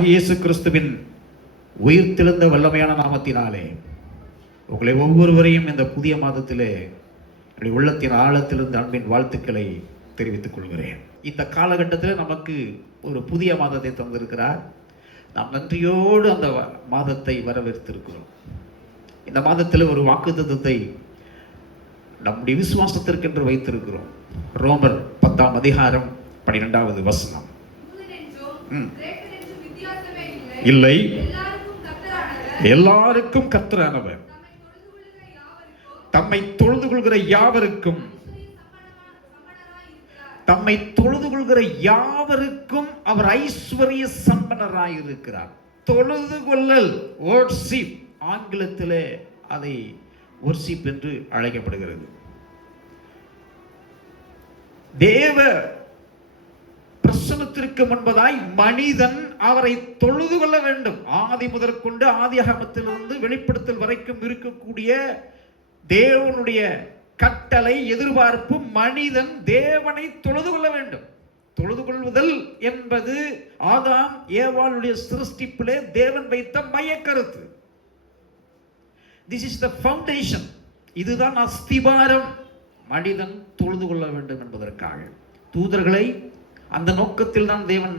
ஆண்டவராகிய இயேசு கிறிஸ்துவின் உயிர்த்தெழுந்த வல்லமையான நாமத்தினாலே உங்களை ஒவ்வொருவரையும் இந்த புதிய மாதத்திலே உள்ளத்தின் ஆழத்திலிருந்து அன்பின் வாழ்த்துக்களை தெரிவித்துக் கொள்கிறேன். இந்த காலகட்டத்தில் நமக்கு ஒரு புதிய மாதத்தை தந்திருக்கிறார். நாம் நன்றியோடு அந்த மாதத்தை வரவேற்றிருக்கிறோம். இந்த மாதத்தில் ஒரு வாக்குத்தத்தத்தை நம்முடைய விசுவாசத்திற்கென்று வைத்திருக்கிறோம். ரோமர் 10ஆம் அதிகாரம் 12வது வசனம். இல்லை, எல்லாருக்கும் கர்த்தரானவர் தம்மை தொழுது கொள்கிற யாவருக்கும் அவர் ஐஸ்வர்ய சம்பன்னராயிருக்கிறார். தொழுது கொள்ளல், வொர்ஷிப், ஆங்கிலத்திலே அதை வொர்ஷிப் என்று அழைக்கப்படுகிறது. தேவ பிரசன்னத்திற்கு முன்பதாய் மனிதன் அவரை தொழுது கொள்ள வேண்டும். ஆதி முதற்கொண்டு ஆதியாகமத்திலிருந்து வெளிப்படுத்தல் வரைக்கும் இருக்கக்கூடிய தேவனுடைய கட்டளை, எதிர்பார்ப்பு, மனிதன் தேவனை தொழுது கொள்ள வேண்டும். தொழுது கொள்வதல் என்பது ஆதாம் ஏவாளுடைய சிருஷ்டிப்பிலே தேவன் வைத்த மைய கருத்து. This is the foundation. இதுதான் அஸ்திபாரம். மனிதன் தொழுது கொள்ள வேண்டும் என்பதற்காக தூதர்களை அந்த நோக்கத்தில் தான் தேவன்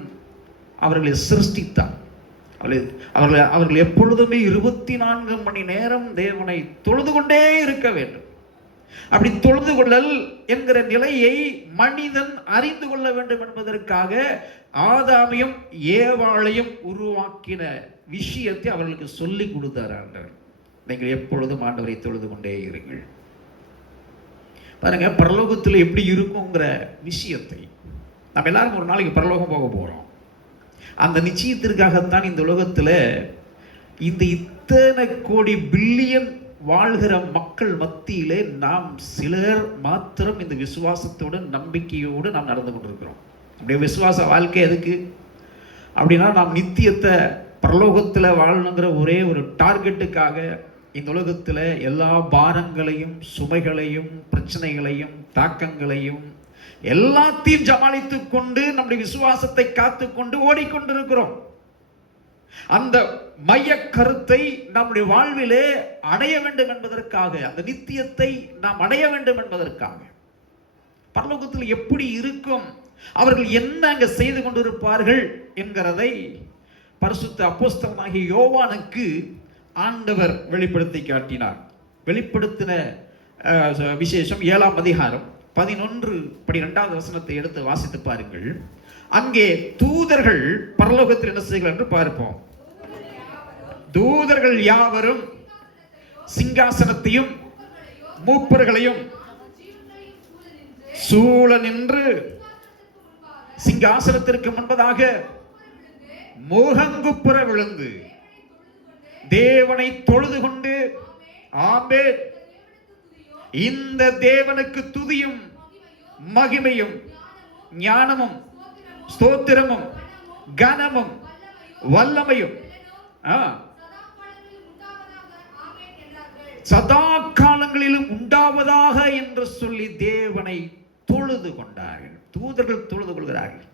அவர்களை சிருஷ்டித்தார். அவர்கள் எப்பொழுதுமே 24 மணி நேரம் தேவனை தொழுது கொண்டே இருக்க வேண்டும். அப்படி தொழுது கொள்ளல் என்கிற நிலையை மனிதன் அறிந்து கொள்ள வேண்டும் என்பதற்காக ஆதாமையும் ஏவாளையும் உருவாக்கின விஷயத்தை அவர்களுக்கு சொல்லி கொடுத்தார் ஆண்டவர். நீங்கள் எப்பொழுதும் ஆண்டவரை தொழுது கொண்டே இருங்கள். பாருங்க, பரலோகத்தில் எப்படி இருக்குங்கிற விஷயத்தை நம்ம எல்லாரும் ஒரு நாளைக்கு பரலோகம் போக போறோம். அந்த நிச்சயத்திற்காகத்தான் இந்த உலகத்தில் இந்த இத்தனை கோடி பில்லியன் வாழ்கிற மக்கள் மத்தியிலே நாம் சிலர் மாத்திரம் இந்த விசுவாசத்தோடு நம்பிக்கையோடு நாம் நடந்து கொண்டிருக்கிறோம். அப்படியே விசுவாச வாழ்க்கை எதுக்கு அப்படின்னா, நாம் நித்தியத்தை பரலோகத்தில் வாழணுங்கிற ஒரே ஒரு டார்கெட்டுக்காக இந்த உலகத்தில் எல்லா பாரங்களையும், சுமைகளையும், பிரச்சனைகளையும், தாக்கங்களையும் எல்லாத்தையும் சமாளித்துக் கொண்டு நம்முடைய விசுவாசத்தை காத்துக்கொண்டு ஓடிக்கொண்டிருக்கிறோம். அந்த மைய கருத்தை நம்முடைய வாழ்விலே அடைய வேண்டும் என்பதற்காக, அந்த நித்தியத்தை நாம் அடைய வேண்டும் என்பதற்காக, பரலோகத்தில் எப்படி இருக்கும், அவர்கள் என்ன அங்க செய்து கொண்டிருப்பார்கள் என்கிறதை பரிசுத்த அப்போஸ்தலனாகிய யோவானுக்கு ஆண்டவர் வெளிப்படுத்தி காட்டினார். வெளிப்படுத்தின விசேஷம் 7ஆம் அதிகாரம் 11-12வது வசனத்தை எடுத்து வாசித்து பாருங்கள். அங்கே தூதர்கள் பரலோகத்தில் என்ன செய்கிறார்கள் என்று பார்ப்போம். தூதர்கள் யாவரும் சிங்காசனத்தையும் மூப்பர்களையும் சூழ நின்று சிங்காசனத்திற்கு முன்பதாக முகங்குப்புற விழுந்து தேவனை தொழுது கொண்டு, ஆமென், இந்த தேவனுக்கு துதியும் மகிமையும் ஞானமும் ஸ்தோத்திரமும் கனமும் வல்லமையும் சதா காலங்களிலும் உண்டாவதாக என்று சொல்லி தேவனை தொழுது கொண்டார்கள். தூதர்கள் தொழுது கொள்கிறார்கள்.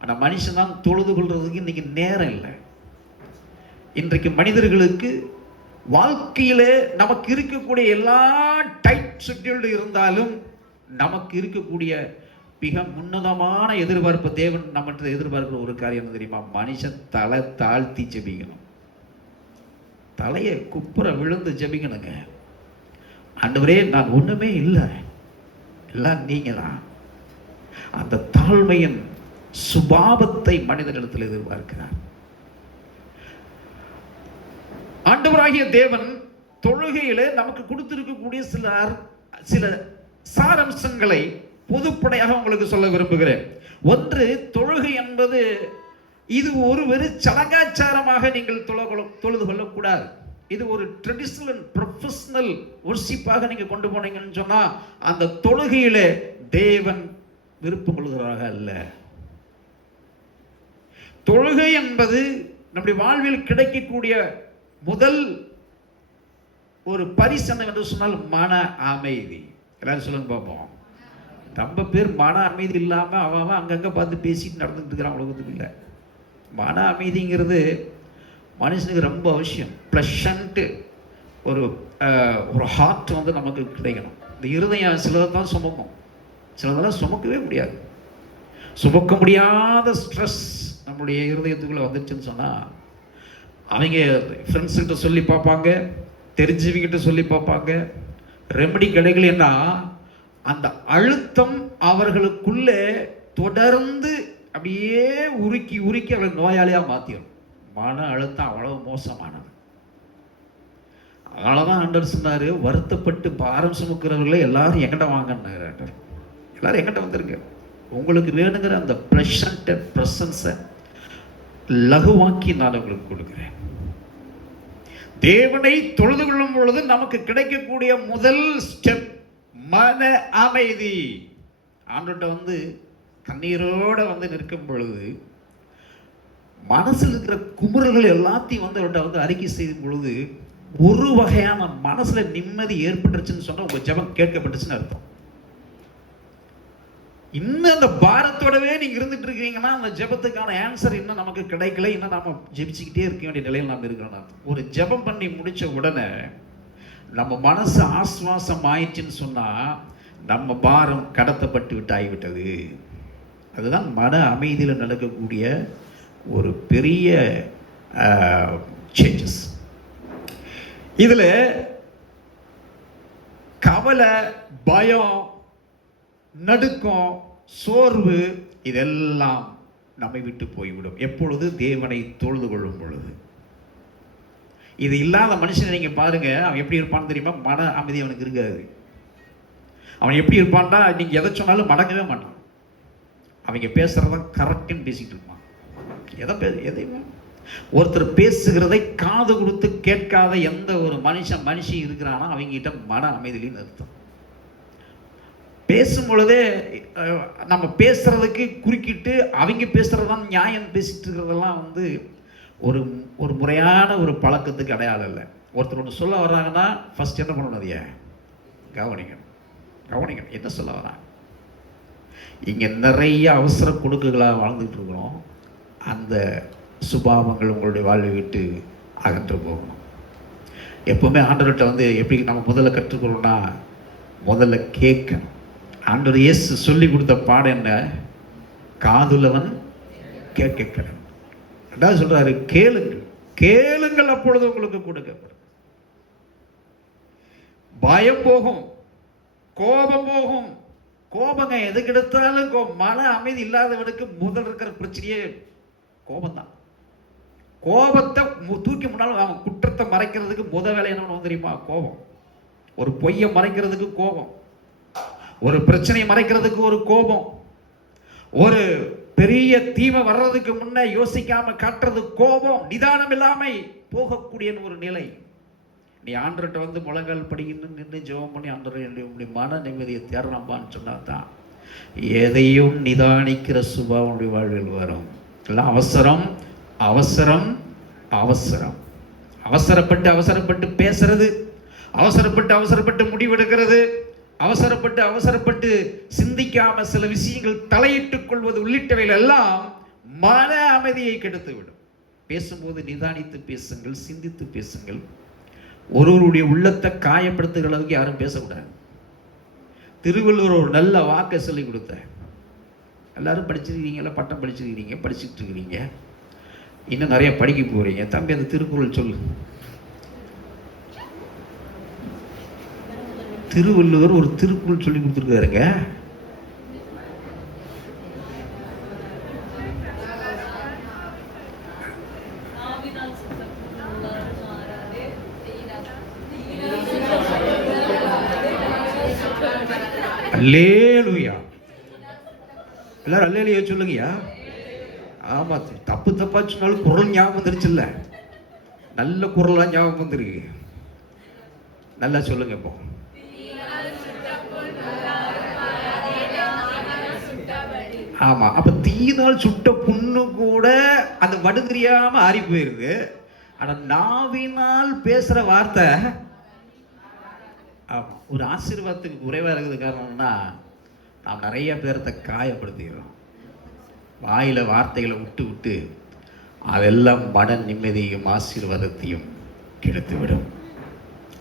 ஆனா மனுஷன் தான் தொழுது கொள்றதுக்கு இன்னைக்கு நேரம் இல்லை. இன்றைக்கு மனிதர்களுக்கு வாழ்க்கையிலே நமக்கு இருக்கக்கூடிய எல்லா டைட் ஷெட்யூல்டு இருந்தாலும் நமக்கு இருக்கக்கூடிய மிக உன்னதமான எதிர்பார்ப்பு, தேவன் நம்மகிட்ட எதிர்பார்க்கிற ஒரு காரியம் தெரியுமா? மனுஷன் தலை தாழ்த்தி ஜெபிக்கணும். தலையை குப்புற விழுந்து ஜெபிக்கணுங்க. ஆண்டவரே, நான் ஒண்ணுமே இல்லை, எல்லாம் நீங்க தான். அந்த தாழ்மையின் சுபாவத்தை மனிதனிடத்தில் எதிர்பார்க்கிறார். ஆண்டவராகிய தேவன் தொழுகையில நமக்கு கொடுத்திருக்கக்கூடிய சில சாரம்சங்களை பொதுப்படையாக உங்களுக்கு சொல்ல விரும்புகிறேன். ஒன்று, தொழுகை என்பது இது ஒரு வெறும் சடங்காச்சாரமாக நீங்கள் தொழுது கொள்ளக்கூடாது. இது ஒரு ட்ரெடிஷனல் அண்ட் ப்ரொஃபஷனல் வொர்ஷிப்பாக நீங்க கொண்டு போனீங்கன்னு சொன்னா அந்த தொழுகையில தேவன் விருப்பம் கொள்கிறவராக அல்ல. தொழுகை என்பது நம்முடைய வாழ்வில் கிடைக்கக்கூடிய முதல் ஒரு பரிசு என்று சொன்னால் மன அமைதி. எல்லாரும் சொல்லுங்க பார்ப்போம். ரொம்ப பேர் மன அமைதி இல்லாம அவன் அங்கங்க பார்த்து பேசிட்டு நடந்துட்டு இருக்கிறான் உலகத்துக்கு. இல்லை, மன அமைதிங்கிறது மனுஷனுக்கு ரொம்ப அவசியம். ப்ளஷண்ட்டு ஒரு ஒரு ஹார்ட் வந்து நமக்கு கிடைக்கணும். இந்த இருதயம் சிலதை தான் சுமக்கும், சிலதெல்லாம் சுமக்கவே முடியாது. சுமக்க முடியாத ஸ்ட்ரெஸ் நம்மளுடைய இருதயத்துக்குள்ளே வந்துடுச்சுன்னு சொன்னால் அவங்க ஃப்ரெண்ட்ஸுக்கிட்ட சொல்லி பார்ப்பாங்க, தெரிஞ்சவங்கிட்ட சொல்லி பார்ப்பாங்க, ரெமடி கிடைக்கலன்னா அந்த அழுத்தம் அவர்களுக்குள்ளே தொடர்ந்து அப்படியே உருக்கி உருக்கி அவர்கள் நோயாளியாக மாற்றிடும். மன அழுத்தம் அவ்வளவு மோசமானது. அதனாலதான் ஆண்டவர் சொன்னாரு, வருத்தப்பட்டு பாரம் சுமக்கிறவர்களே எல்லாரும் எங்கிட்ட வாங்கினாரு. எல்லாரும் எங்கிட்ட வந்துருங்க, உங்களுக்கு வேணுங்கிற அந்த ப்ளஷன்ட் ப்ரெசன்ஸை லகுவாக்கி நான் உங்களுக்கு கொடுக்குறேன். தேவனை தொழுது கொள்ளும் பொழுது நமக்கு கிடைக்கக்கூடிய முதல் ஸ்டெப் மன அமைதி. ஆண்டவர்கிட்ட வந்து கண்ணீரோட வந்து நிற்கும் பொழுது மனசில் இருக்கிற குமுறல்கள் எல்லாத்தையும் வந்து அவர்கிட்ட வந்து அறிக்கை செய்யும் பொழுது ஒரு வகையான மனசுல நிம்மதி ஏற்பட்டுருச்சுன்னு சொன்னா உங்க ஜெபம் கேட்கப்பட்டுச்சுன்னு அர்த்தம். இன்னும் அந்த பாரத்தோடவே நீங்க இருந்துட்டு இருக்கீங்கன்னா அந்த ஜெபத்துக்கான ஆன்சர் இன்னும் நமக்கு கிடைக்கல, இன்னும் நாம ஜெபிச்சுக்கிட்டே இருக்க வேண்டிய நிலையில் நாம் இருக்கிறோம். ஒரு ஜெபம் பண்ணி முடிச்ச உடனே நம்ம மனசு ஆஸ்வாசம் ஆயிடுச்சுன்னு சொன்னா நம்ம பாரம் கடத்தப்பட்டு விட்டு ஆகிவிட்டது. அதுதான் மன அமைதியில் நடக்கக்கூடிய ஒரு பெரிய சேஞ்சஸ். இதுல கவலை, பயம், நடுக்கம், சோர்வு இதெல்லாம் நம்மை விட்டு போய்விடும் எப்பொழுது தேவனை தொழுது கொள்ளும் பொழுது. இது இல்லாத மனுஷனை நீங்க பாருங்க, அவன் எப்படி இருப்பான்னு தெரியுமா? மன அமைதி அவனுக்கு இருக்காது. அவன் எப்படி இருப்பான்னா, நீங்க எதை சொன்னாலும் மடங்கவே மாட்டான். அவங்க பேசுறத கரெக்டுன்னு பேசிட்டு இருப்பான். எதையுமே ஒருத்தர் பேசுகிறதை காது கொடுத்து கேட்காத எந்த ஒரு மனுஷி இருக்கிறானா அவங்ககிட்ட மன அமைதியின்னு அர்த்தம். பேசும் பொழுதே நம்ம பேசுறதுக்கு குறுக்கிட்டு அவங்க பேசுறதுதான் நியாயம் பேசிட்டு இருக்கிறதெல்லாம் வந்து ஒரு ஒரு முறையான ஒரு பழக்கத்துக்கு அடையாளம் இல்லை. ஒருத்தர் ஒன்று சொல்ல வர்றாங்கன்னா ஃபர்ஸ்ட் என்ன பண்ணணும்? அதைய கவனிக்கணும் என்ன சொல்ல வர்றாங்க. இங்கே நிறைய அவசர கொடுக்குகளாக வாழ்ந்துட்டு இருக்கிறோம். அந்த சுபாவங்கள் உங்களுடைய வாழ்வை விட்டு அகன்று போகணும். எப்பவுமே ஆண்டவர்கிட்ட வந்து எப்படி நம்ம முதல்ல கற்றுக்கணும்னா முதல்ல கேட்கணும். ஆண்டவர் இயேசு சொல்லி கொடுத்த பாடம் என்ன? காதுள்ளவன் கேட்க. ரெண்டாவது சொல்றாரு, கேளுங்கள் அப்பொழுது உங்களுக்கு கொடுக்கப்படும். பயம் போகும், கோபம் போகும். கோபங்க எதுக்கு எடுத்தாலும் மன அமைதி இல்லாதவனுக்கு முதல் இருக்கிற பிரச்சனையே கோபம் தான். கோபத்தை தூக்கி முன்னாலும் அவன் குற்றத்தை மறைக்கிறதுக்கு முதல் வேலை என்ன தெரியுமா? கோபம். ஒரு பொய்யை மறைக்கிறதுக்கு கோபம், ஒரு பிரச்சனையை மறைக்கிறதுக்கு ஒரு கோபம், ஒரு பெரிய தீமை வர்றதுக்கு முன்ன யோசிக்காம காட்டுறது கோபம். நிதானம் இல்லாம போகக்கூடிய ஒரு நிலை. நீ ஆண்டர்கிட்ட வந்து முழங்கால் படிக்கணும்னு நின்று ஜெபம் பண்ணி ஆண்டவருடைய மன நிம்மதியை தேரணும்பான்னு சொன்னா தான் எதையும் நிதானிக்கிற சுபாவனுடைய வாழ்வில் வரும். எல்லாம் அவசரம் அவசரம் அவசரம், அவசரப்பட்டு பேசுறது, அவசரப்பட்டு முடிவெடுக்கிறது, அவசரப்பட்டு சிந்திக்காம சில விஷயங்கள் தலையிட்டுக் கொள்வது உள்ளிட்டவைகள் எல்லாம் மன அமைதியை கெடுத்துவிடும். பேசும்போது நிதானித்து பேசுங்கள், சிந்தித்து பேசுங்கள். ஒருவருடைய உள்ளத்தை காயப்படுத்துகிற அளவுக்கு யாரும் பேசக்கூடாது. திருவள்ளுவர் ஒரு நல்ல வாக்கை சொல்லி கொடுத்த. எல்லாரும் படிச்சிருக்கீங்களா? பட்டம் படிச்சுட்டு இருக்கிறீங்க, இன்னும் நிறைய படிக்க போறீங்க. தம்பி அந்த திருக்குறள் சொல்லு. திருவள்ளுவர் ஒரு திருக்குறள் சொல்லி கொடுத்துருக்காருங்க. அல்லேலூயா. எல்லாரும் அல்லேலூயா சொல்லுங்கயா. ஆமா, தப்பா சொன்னாலும் குரல் ஞாபகம் வந்துருச்சு இல்ல? நல்ல குரலா ஞாபகம் வந்துருக்கு. நல்லா சொல்லுங்க இப்போ. ஆமா, அப்ப தீயினால் சுட்ட புண்ணு கூட அந்த வடு தெரியாம ஆறி போயிருது. ஆனா நாவினால் பேசுற வார்த்தை ஒரு ஆசீர்வாதத்துக்கு குறைவா இருக்குது. காரணம்னா நாம் நிறைய பேரத்தை காயப்படுத்திடுறோம். வாயில வார்த்தைகளை விட்டு அதெல்லாம் மன நிம்மதியும் ஆசீர்வாதத்தையும் கெடுத்துவிடும்.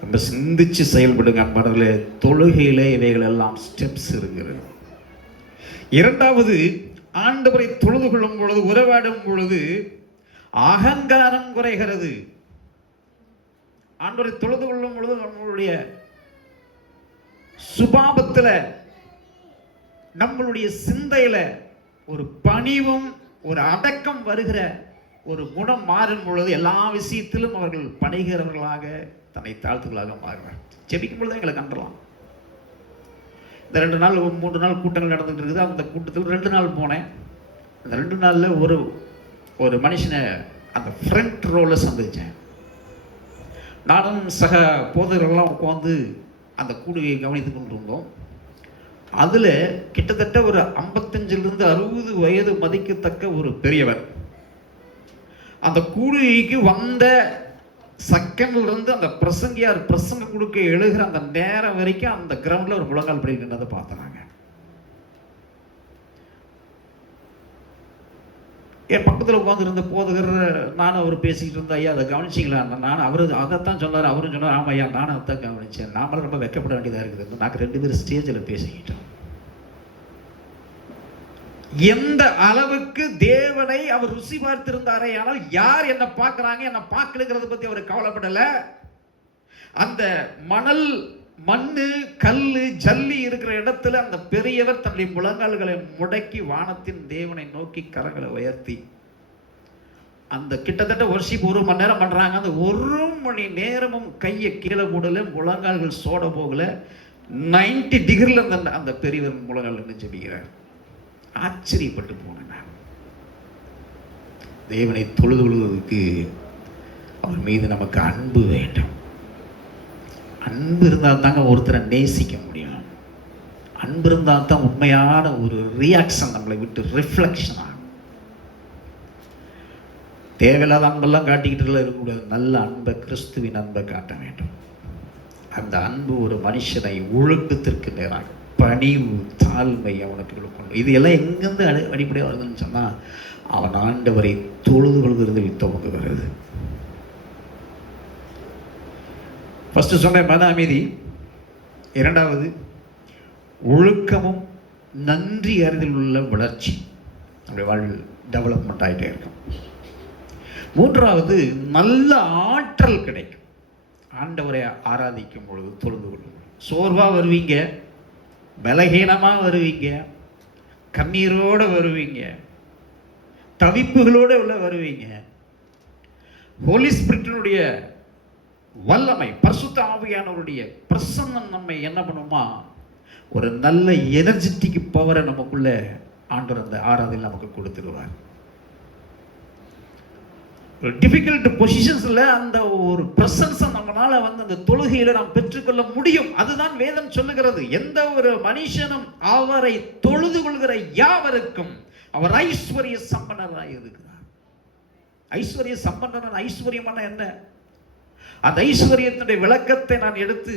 ரொம்ப சிந்திச்சு செயல்படுங்க அன்பர்களே. தொழுகையில இவைகள் எல்லாம் ஸ்டெப்ஸ் இருக்கிறது. இரண்டாவது, ஆண்டவரை தொழுது கொள்ளும் பொழுது, உறவாடும் பொழுது அகங்காரம் குறைகிறது. ஆண்டவரை தொழுது கொள்ளும் பொழுது நம்மளுடைய சுபாவத்துல, நம்மளுடைய சிந்தையில ஒரு பணிவும் ஒரு அடக்கம் வருகிற ஒரு குணம் மாறும் பொழுது எல்லா விஷயத்திலும் அவர்கள் பணிகிறவர்களாக, தன்னை தாழ்த்துகளாக மாறுவார். ஜெபிக்கும் பொழுது எங்களை கண்டலாம். இந்த 2 நாள் 3 நாள் கூட்டங்கள் நடந்துட்டு இருக்குது. அந்த கூட்டத்தில் 2 நாள் போனேன். அந்த 2 நாளில் ஒரு மனுஷனை அந்த ஃப்ரண்ட் ரோவில் சந்தித்தேன். நானும் சக போதகர்கள்லாம் உட்காந்து அந்த கூடுகையை கவனித்து கொண்டு இருந்தோம். அதில் கிட்டத்தட்ட ஒரு 55லிருந்து 60 வயது மதிக்கத்தக்க ஒரு பெரியவர் அந்த கூடுகைக்கு வந்த செகண்ட்ல இருந்து அந்த பிரசங்கியார் பிரசங்கம் கொடுக்க எழுகிற அந்த நேரம் வரைக்கும் அந்த கிரவுண்ட்ல ஒரு முழங்கால் படி நின்றதை பார்த்தாங்க. என் பக்கத்தில் உட்காந்து இருந்த போதகர், நானும் அவர் பேசிக்கிட்டு இருந்த, ஐயா அதை கவனிச்சிங்களா? நானும் அவரு அதைத்தான் சொன்னார். அவரும் சொன்னார், ஆமா ஐயா நானும் அதைத்தான் கவனிச்சேன். நாமளும் ரொம்ப வெக்கப்பட வேண்டியதாக இருக்குது. நாங்கள் 2 பேரும் ஸ்டேஜில் பேசிக்கிட்டோம். எந்த அளவுக்கு தேவனை அவர் ருசி பார்த்திருந்தாரே, ஆனால் யார் என்ன பார்க்கிறாங்க என்ன பார்க்கலங்கிறத பத்தி அவர் கவலைப்படல. அந்த மணல், மண்ணு, கல்லு, ஜல்லி இருக்கிற இடத்துல அந்த பெரியவர் தன்னுடைய முழங்கால்களை முடக்கி வானத்தின் தேவனை நோக்கி கரங்களை உயர்த்தி அந்த கிட்டத்தட்ட வர்ஷிப் 1 மணி நேரம் பண்றாங்க. அந்த 1 மணி நேரமும் கையை கீழே போடல, முழங்கால்கள் சோட போகல. 90 டிகிரில அந்த பெரியவர் முழங்கால் நின்று ஜெபிக்கிறார். ஆச்சரியப்பட்டு போனேன் நான். தேவனை தொழுது கொள்வதற்கு அவர் மீது நமக்கு அன்பு வேண்டும். அன்பு இருந்தால் தாங்க ஒருத்தரை நேசிக்க முடியும். அன்பு இருந்தால் தான் உண்மையான ஒரு ரியாக்ஷன் நம்மளை விட்டு ரிஃப்ளெக்ஷன் ஆகும். தேவையில்லாத அன்பெல்லாம் காட்டிக்கிட்டு இருக்கக்கூடாது. நல்ல அன்பை, கிறிஸ்துவின் அன்பை காட்ட வேண்டும். அந்த அன்பு ஒரு மனுஷனை ஒழுக்கத்திற்கு நேராக, பணிவு, தாழ்மை அவனுக்கு கொண்டு, இது எல்லாம் எங்கிருந்து அடிப்படையாக வருதுன்னு சொன்னால் அவன் ஆண்டவரை தொழுது கொள்வதில் துவங்குகிறது. ஃபர்ஸ்ட் சொன்ன மன அமைதி, இரண்டாவது ஒழுக்கமும் நன்றி அறிதல் உள்ள வளர்ச்சி, நம்முடைய வாழ்வில் டெவலப்மெண்ட் ஆகிட்டே இருக்கும். மூன்றாவது நல்ல ஆற்றல் கிடைக்கும். ஆண்டவரை ஆராதிக்கும் பொழுது, தொழுது கொள்ளும், சோர்வாக வருவீங்க, பலகீனமாக வருவீங்க, கண்ணீரோடு வருவீங்க, தவிப்புகளோடு வருவீங்க. ஹோலி ஸ்பிரிட்டினுடைய வல்லமை, பரிசுத்த ஆவியானவருடைய பிரசன்னம் நம்மை என்ன பண்ணுமா, ஒரு நல்ல எனர்ஜெட்டிக் பவரை நமக்குள்ள ஆண்டவர் அந்த ஆராதனையில் நமக்கு கொடுத்துடுவார். டிஃபிகல்ட் பொசிஷன்ஸ்ல அந்த ஒரு பிரசன்ஸை நம்மளால அந்த தொழுகையில நாம் பெற்றுக்கொள்ள முடியும். அதுதான் வேதம் சொல்லுகிறது. எந்த ஒரு மனுஷனும் அவரை தொழுது கொள்கிற யாவருக்கும் அவர் ஐஸ்வர்ய சம்பன்னராக இருக்கிறார். ஐஸ்வர்ய சம்பன்னன், ஐஸ்வர்யமான என்ன? அந்த ஐஸ்வர்யத்தினுடைய விளக்கத்தை நான் எடுத்து,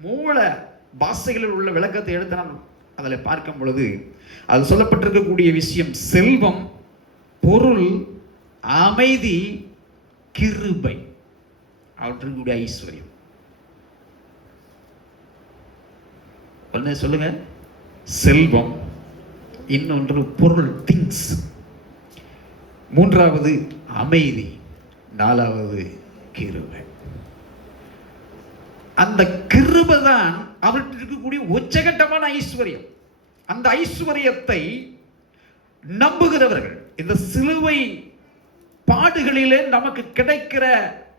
மூல பாஷைகளில் உள்ள விளக்கத்தை எடுத்து நான் அதில் பார்க்கும் பொழுது அது சொல்லப்பட்டிருக்கக்கூடிய விஷயம் செல்வம், பொருள், அமைதி, கிருபை, அவற்றுடைய ஐஸ்வர்யம். ஒன்று சொல்லுங்க, செல்வம், இன்னொன்று பொருள், திங்ஸ், மூன்றாவது அமைதி, நாலாவது கிருபை. அந்த கிருபை தான் அவர்கிட்ட இருக்கக்கூடிய உச்சகட்டமான ஐஸ்வர்யம். அந்த ஐஸ்வர்யத்தை நம்புகிறவர்கள், இந்த சிலுவை பாடுகளிலே நமக்கு கிடைக்கிற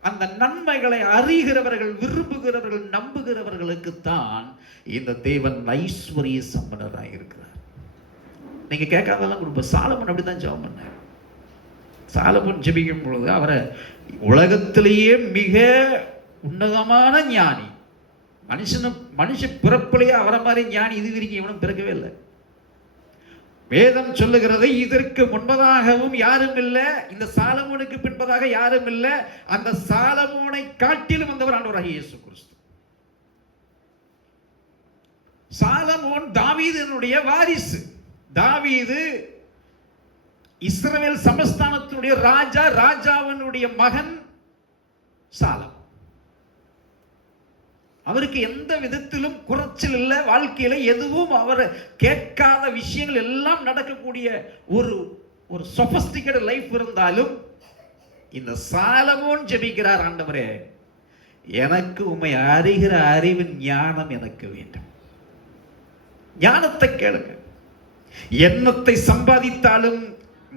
அந்த நன்மைகளை அறிகிறவர்கள், விரும்புகிறவர்கள், நம்புகிறவர்களுக்கு தான் இந்த தேவன் ஐஸ்வர்ய சம்பன்னராக இருக்கிறார். நீங்க கேட்காதெல்லாம் கொடுப்ப. சாலமன் அப்படித்தான் ஜெபம் பண்ணார். சாலமன் ஜெபிக்கும் பொழுது அவரை உலகத்திலேயே மிக உன்னதமான ஞானி, மனுஷ பிறப்பிலேயே அவரை மாதிரி ஞானி இது வரைக்கும் இவனும் பிறக்கவே இல்லை. வேதம் சொல்லுகிறது, இதற்கு முன்பதாகவும் யாரும் இல்லை, இந்த சாலமோனுக்கு பின்பதாக யாரும் இல்லை, அந்த சாலமோனை காட்டிலும் வந்தவர் ஆண்டவராகிய இயேசு கிறிஸ்து. சாலமோன் தாவீதினுடைய வாரிசு. தாவீது இஸ்ரவேல் சமஸ்தானத்தினுடைய ராஜா, ராஜாவினுடைய மகன் சாலம். அவருக்கு எந்த விதத்திலும் குறைச்சல் இல்லை. வாழ்க்கையில எதுவும் அவரை கேட்காத விஷயங்கள் எல்லாம் நடக்கக்கூடிய ஒரு சொபஸ்டிகேட்டட் லைஃப் இருந்தாலும் இந்த சாலமோன் ஜெபிக்கிறார், ஆண்டவரே எனக்கு உம்மை அறிகிற அறிவின் ஞானம் எனக்கு வேண்டும். ஞானத்தை கேளுங்க. எண்ணத்தை சம்பாதித்தாலும்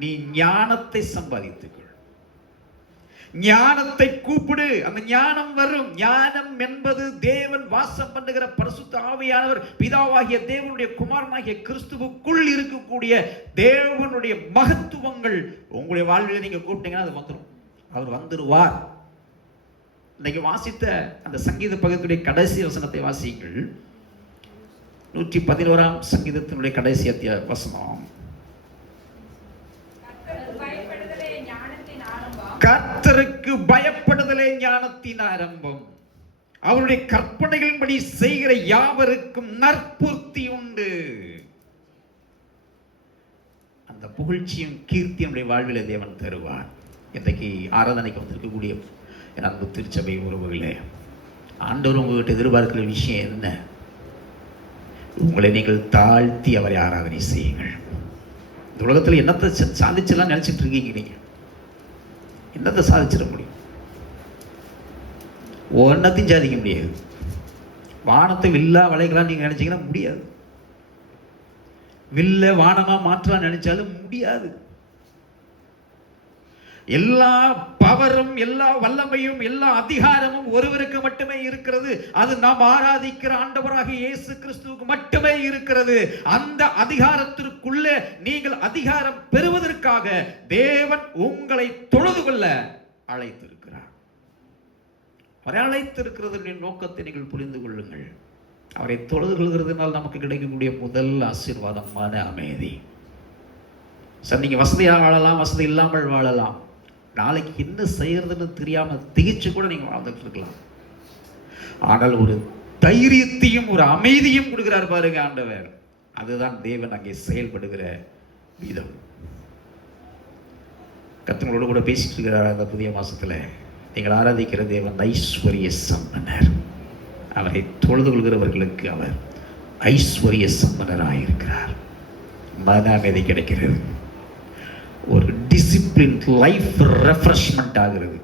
நீ ஞானத்தை சம்பாதித்துக்கொள். ஞானத்தை கூப்பிடு, அந்த ஞானம் வரும். ஞானம் என்பது தேவன் வாசம் பண்ணுகிற பரிசுத்த ஆவியானவர், பிதாவாகிய தேவனுடைய குமாரனாகிய கிறிஸ்துவுக்குள் இருக்கக்கூடிய தேவனுடைய மகத்துவங்கள் உங்களுடைய வாழ்வில் நீங்க கூப்பிட்டீங்கன்னா அது வந்துடும். அவர் வந்துடுவார். இன்னைக்கு வாசித்த அந்த சங்கீத பகுதியுடைய கடைசி வசனத்தை வாசியுங்கள். 111ஆம் சங்கீதத்தினுடைய கடைசி வசனம். கர்த்தருக்கு பயப்படுதலே ஞானத்தின் ஆரம்பம், அவருடைய கற்பனைகளின்படி செய்கிற யாவருக்கும் நற்பூர்த்தி உண்டு. அந்த புகழ்ச்சியும் கீர்த்தியும் வாழ்விலே தேவன் தருவார். இன்றைக்கு ஆராதனைக்கு வந்திருக்கக்கூடிய என் அன்பு திருச்சபை உறவுகளே, ஆண்டவர் உங்ககிட்ட எதிர்பார்க்கிற விஷயம் என்ன? உங்களை நீங்கள் தாழ்த்தி அவரை ஆராதனை செய்யுங்கள். இந்த உலகத்தில் என்னத்தை சாதிச்செல்லாம் நினைச்சிட்டு இருக்கீங்க? நீங்க என்னத்தை சாதிச்சிட முடியும்? ஒன்னத்தையும் சாதிக்க முடியாது. வானத்தை வில்லா வளைக்கலாம் நீங்க நினைச்சீங்கன்னா முடியாது. வில்ல வானமா மாற்றலாம் நினைச்சாலும் முடியாது. எல்லா பவரும், எல்லா வல்லமையும், எல்லா அதிகாரமும் ஒருவருக்கு மட்டுமே இருக்கிறது. அது நாம் ஆராதிக்கிற ஆண்டவராகிய இயேசு கிறிஸ்துவுக்கு மட்டுமே இருக்கிறது. அந்த அதிகாரத்திற்குள்ளே நீங்கள் அதிகாரம் பெறுவதற்காக தேவன் உங்களை தொழுது கொள்ள அழைத்திருக்கிறார். அவரை அழைத்திருக்கிறது நோக்கத்தை நீங்கள் புரிந்து கொள்ளுங்கள். அவரை தொழுது கொள்கிறதுனால் நமக்கு கிடைக்கக்கூடிய முதல் ஆசீர்வாதம் மன அமைதி. சார், நீங்க வசதியாக வாழலாம், வசதி இல்லாமல் வாழலாம். நாளைக்கு என்ன செய்யறதுன்னு தெரியாம திகிச்சு கூட நீங்க வாழ்ந்துட்டு இருக்கலாம். ஆனால் ஒரு தைரியத்தையும் ஒரு அமைதியும் கொடுக்கிறார் பாருங்க ஆண்டவர். அதுதான் தேவன் அங்கே செயல்படுகிற விதம். கர்த்தரோடு கூட பேசிட்டு இருக்கிறார். அந்த புதிய மாசத்துல நீங்கள் ஆராதிக்கிற தேவன் ஐஸ்வர்ய சம்பனர். அவரை தொழுது கொள்கிறவர்களுக்கு அவர் ஐஸ்வர்ய சம்பனராயிருக்கிறார். மன அமைதி கிடைக்கிறது. ஒரு டிசிப்ளின் லைஃப் ரெஃப்ரெஷ்மெண்ட் ஆகிறது.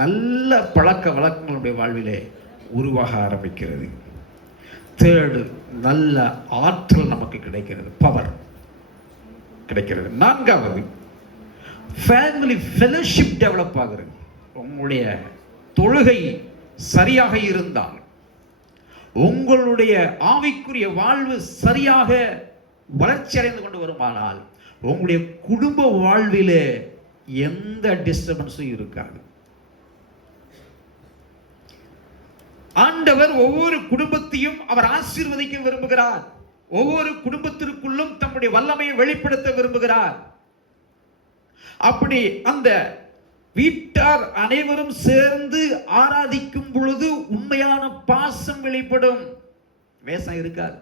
நல்ல பழக்க வழக்கங்களுடைய வாழ்விலே உருவாக ஆரம்பிக்கிறது. தேர்டு, நல்ல ஆற்றல் நமக்கு கிடைக்கிறது, பவர் கிடைக்கிறது. நான்காவது, ஃபேமிலி ஃபெலோஷிப் டெவலப் ஆகிறது. உங்களுடைய தொழுகை சரியாக இருந்தால், உங்களுடைய ஆவிக்குரிய வாழ்வு சரியாக வளர்ச்சி அடைந்து கொண்டு வருமானால், உங்களுடைய குடும்ப வாழ்விலே எந்த டிஸ்டர்பன்ஸும் இருக்காது. ஆண்டவர் ஒவ்வொரு குடும்பத்தையும் அவர் ஆசீர்வதிக்க விரும்புகிறார். ஒவ்வொரு குடும்பத்திற்குள்ளும் தம்முடைய வல்லமையை வெளிப்படுத்த விரும்புகிறார். அப்படி அந்த வீட்டார் அனைவரும் சேர்ந்து ஆராதிக்கும் பொழுது உண்மையான பாசம் வெளிப்படும். வேஷம் இருக்காது.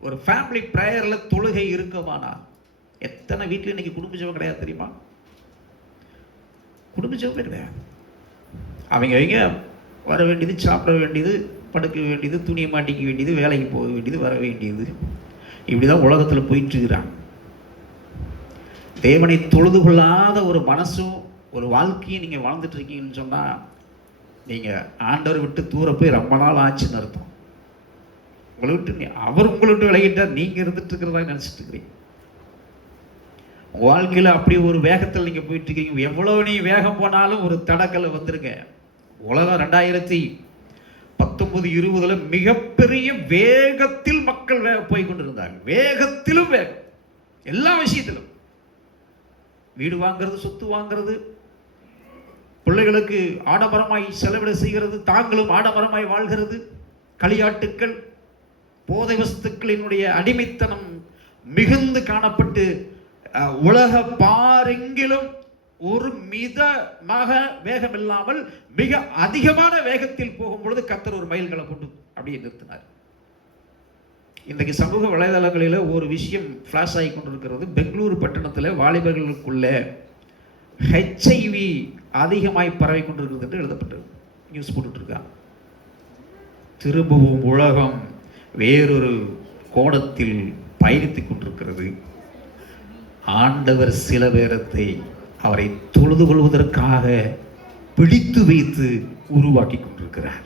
ஒரு ஃபேமிலி பிரேயர்ல தொழுகை இருக்குமானால், எத்தனை வீட்டில் இன்னைக்கு குடும்ப ஜெபம் கிடையாது தெரியுமா? குடும்ப ஜெபமே கிடையாது. அவங்க வர வேண்டியது, சாப்பிட வேண்டியது, படுக்க வேண்டியது, துணியை மாட்டிக்க வேண்டியது, வேலைக்கு போக வேண்டியது, வர வேண்டியது, இப்படிதான் உலகத்தில் போயிட்டு இருக்கிறாங்க. தேவனை தொழுது கொள்ளாத ஒரு மனசும் ஒரு வாழ்க்கையை நீங்க வாழ்ந்துட்டு இருக்கீங்கன்னு சொன்னா, நீங்க ஆண்டவர் விட்டு தூர போய் ரொம்ப நாள் ஆச்சுன்னு அர்த்தம். உங்களை விட்டு அவர் உங்களை விட்டு விலகிட்டார், நீங்க இருந்துட்டு இருக்கிறதா நினைச்சிட்டு இருக்கிறீங்க. வாழ்க்கையில் அப்படி ஒரு வேகத்தில் நீங்க போயிட்டு இருக்கீங்க. எவ்வளவு நீ வேகம் போனாலும் ஒரு தடக்கல் வந்துருங்க. உலகம் 2019-20 மிகப்பெரிய வேகத்தில் மக்கள் போய் கொண்டிருந்தாங்க. வேகத்திலும் வேகம், எல்லா விஷயத்திலும். வீடு வாங்கிறது, சொத்து வாங்கிறது, பிள்ளைகளுக்கு ஆடம்பரமாய் செலவிட செய்கிறது, தாங்களும் ஆடம்பரமாய் வாழ்கிறது, களியாட்டுக்கள், போதை வஸ்துக்களினுடைய அடிமைத்தனம் மிகுந்து காணப்பட்டு உலக பாரெங்கிலும் ஒரு மிதமாக வேகம் இல்லாமல் மிக அதிகமான வேகத்தில் போகும் பொழுது கர்த்தர் ஒரு மைல்களை கொண்டு அப்படியே நிறுத்தினார். இன்றைக்கு சமூக வலைதளங்களில் ஒரு விஷயம் ஃப்ளாஷ் ஆகி கொண்டிருக்கிறது. பெங்களூரு பட்டணத்தில் வாலிபர்களுக்குள்ள ஹெச்ஐவி அதிகமாய் பரவி கொண்டிருக்கிறது என்று எழுதப்பட்டது. நியூஸ் போட்டுட்ருக்காங்க. திரும்பவும் உலகம் வேறொரு கோணத்தில் பயணித்துக் கொண்டிருக்கிறது. ஆண்டவர் சில பேரத்தை அவரை தொழுது கொள்வதற்காக பிடித்து வைத்து உருவாக்கி கொண்டிருக்கிறார்.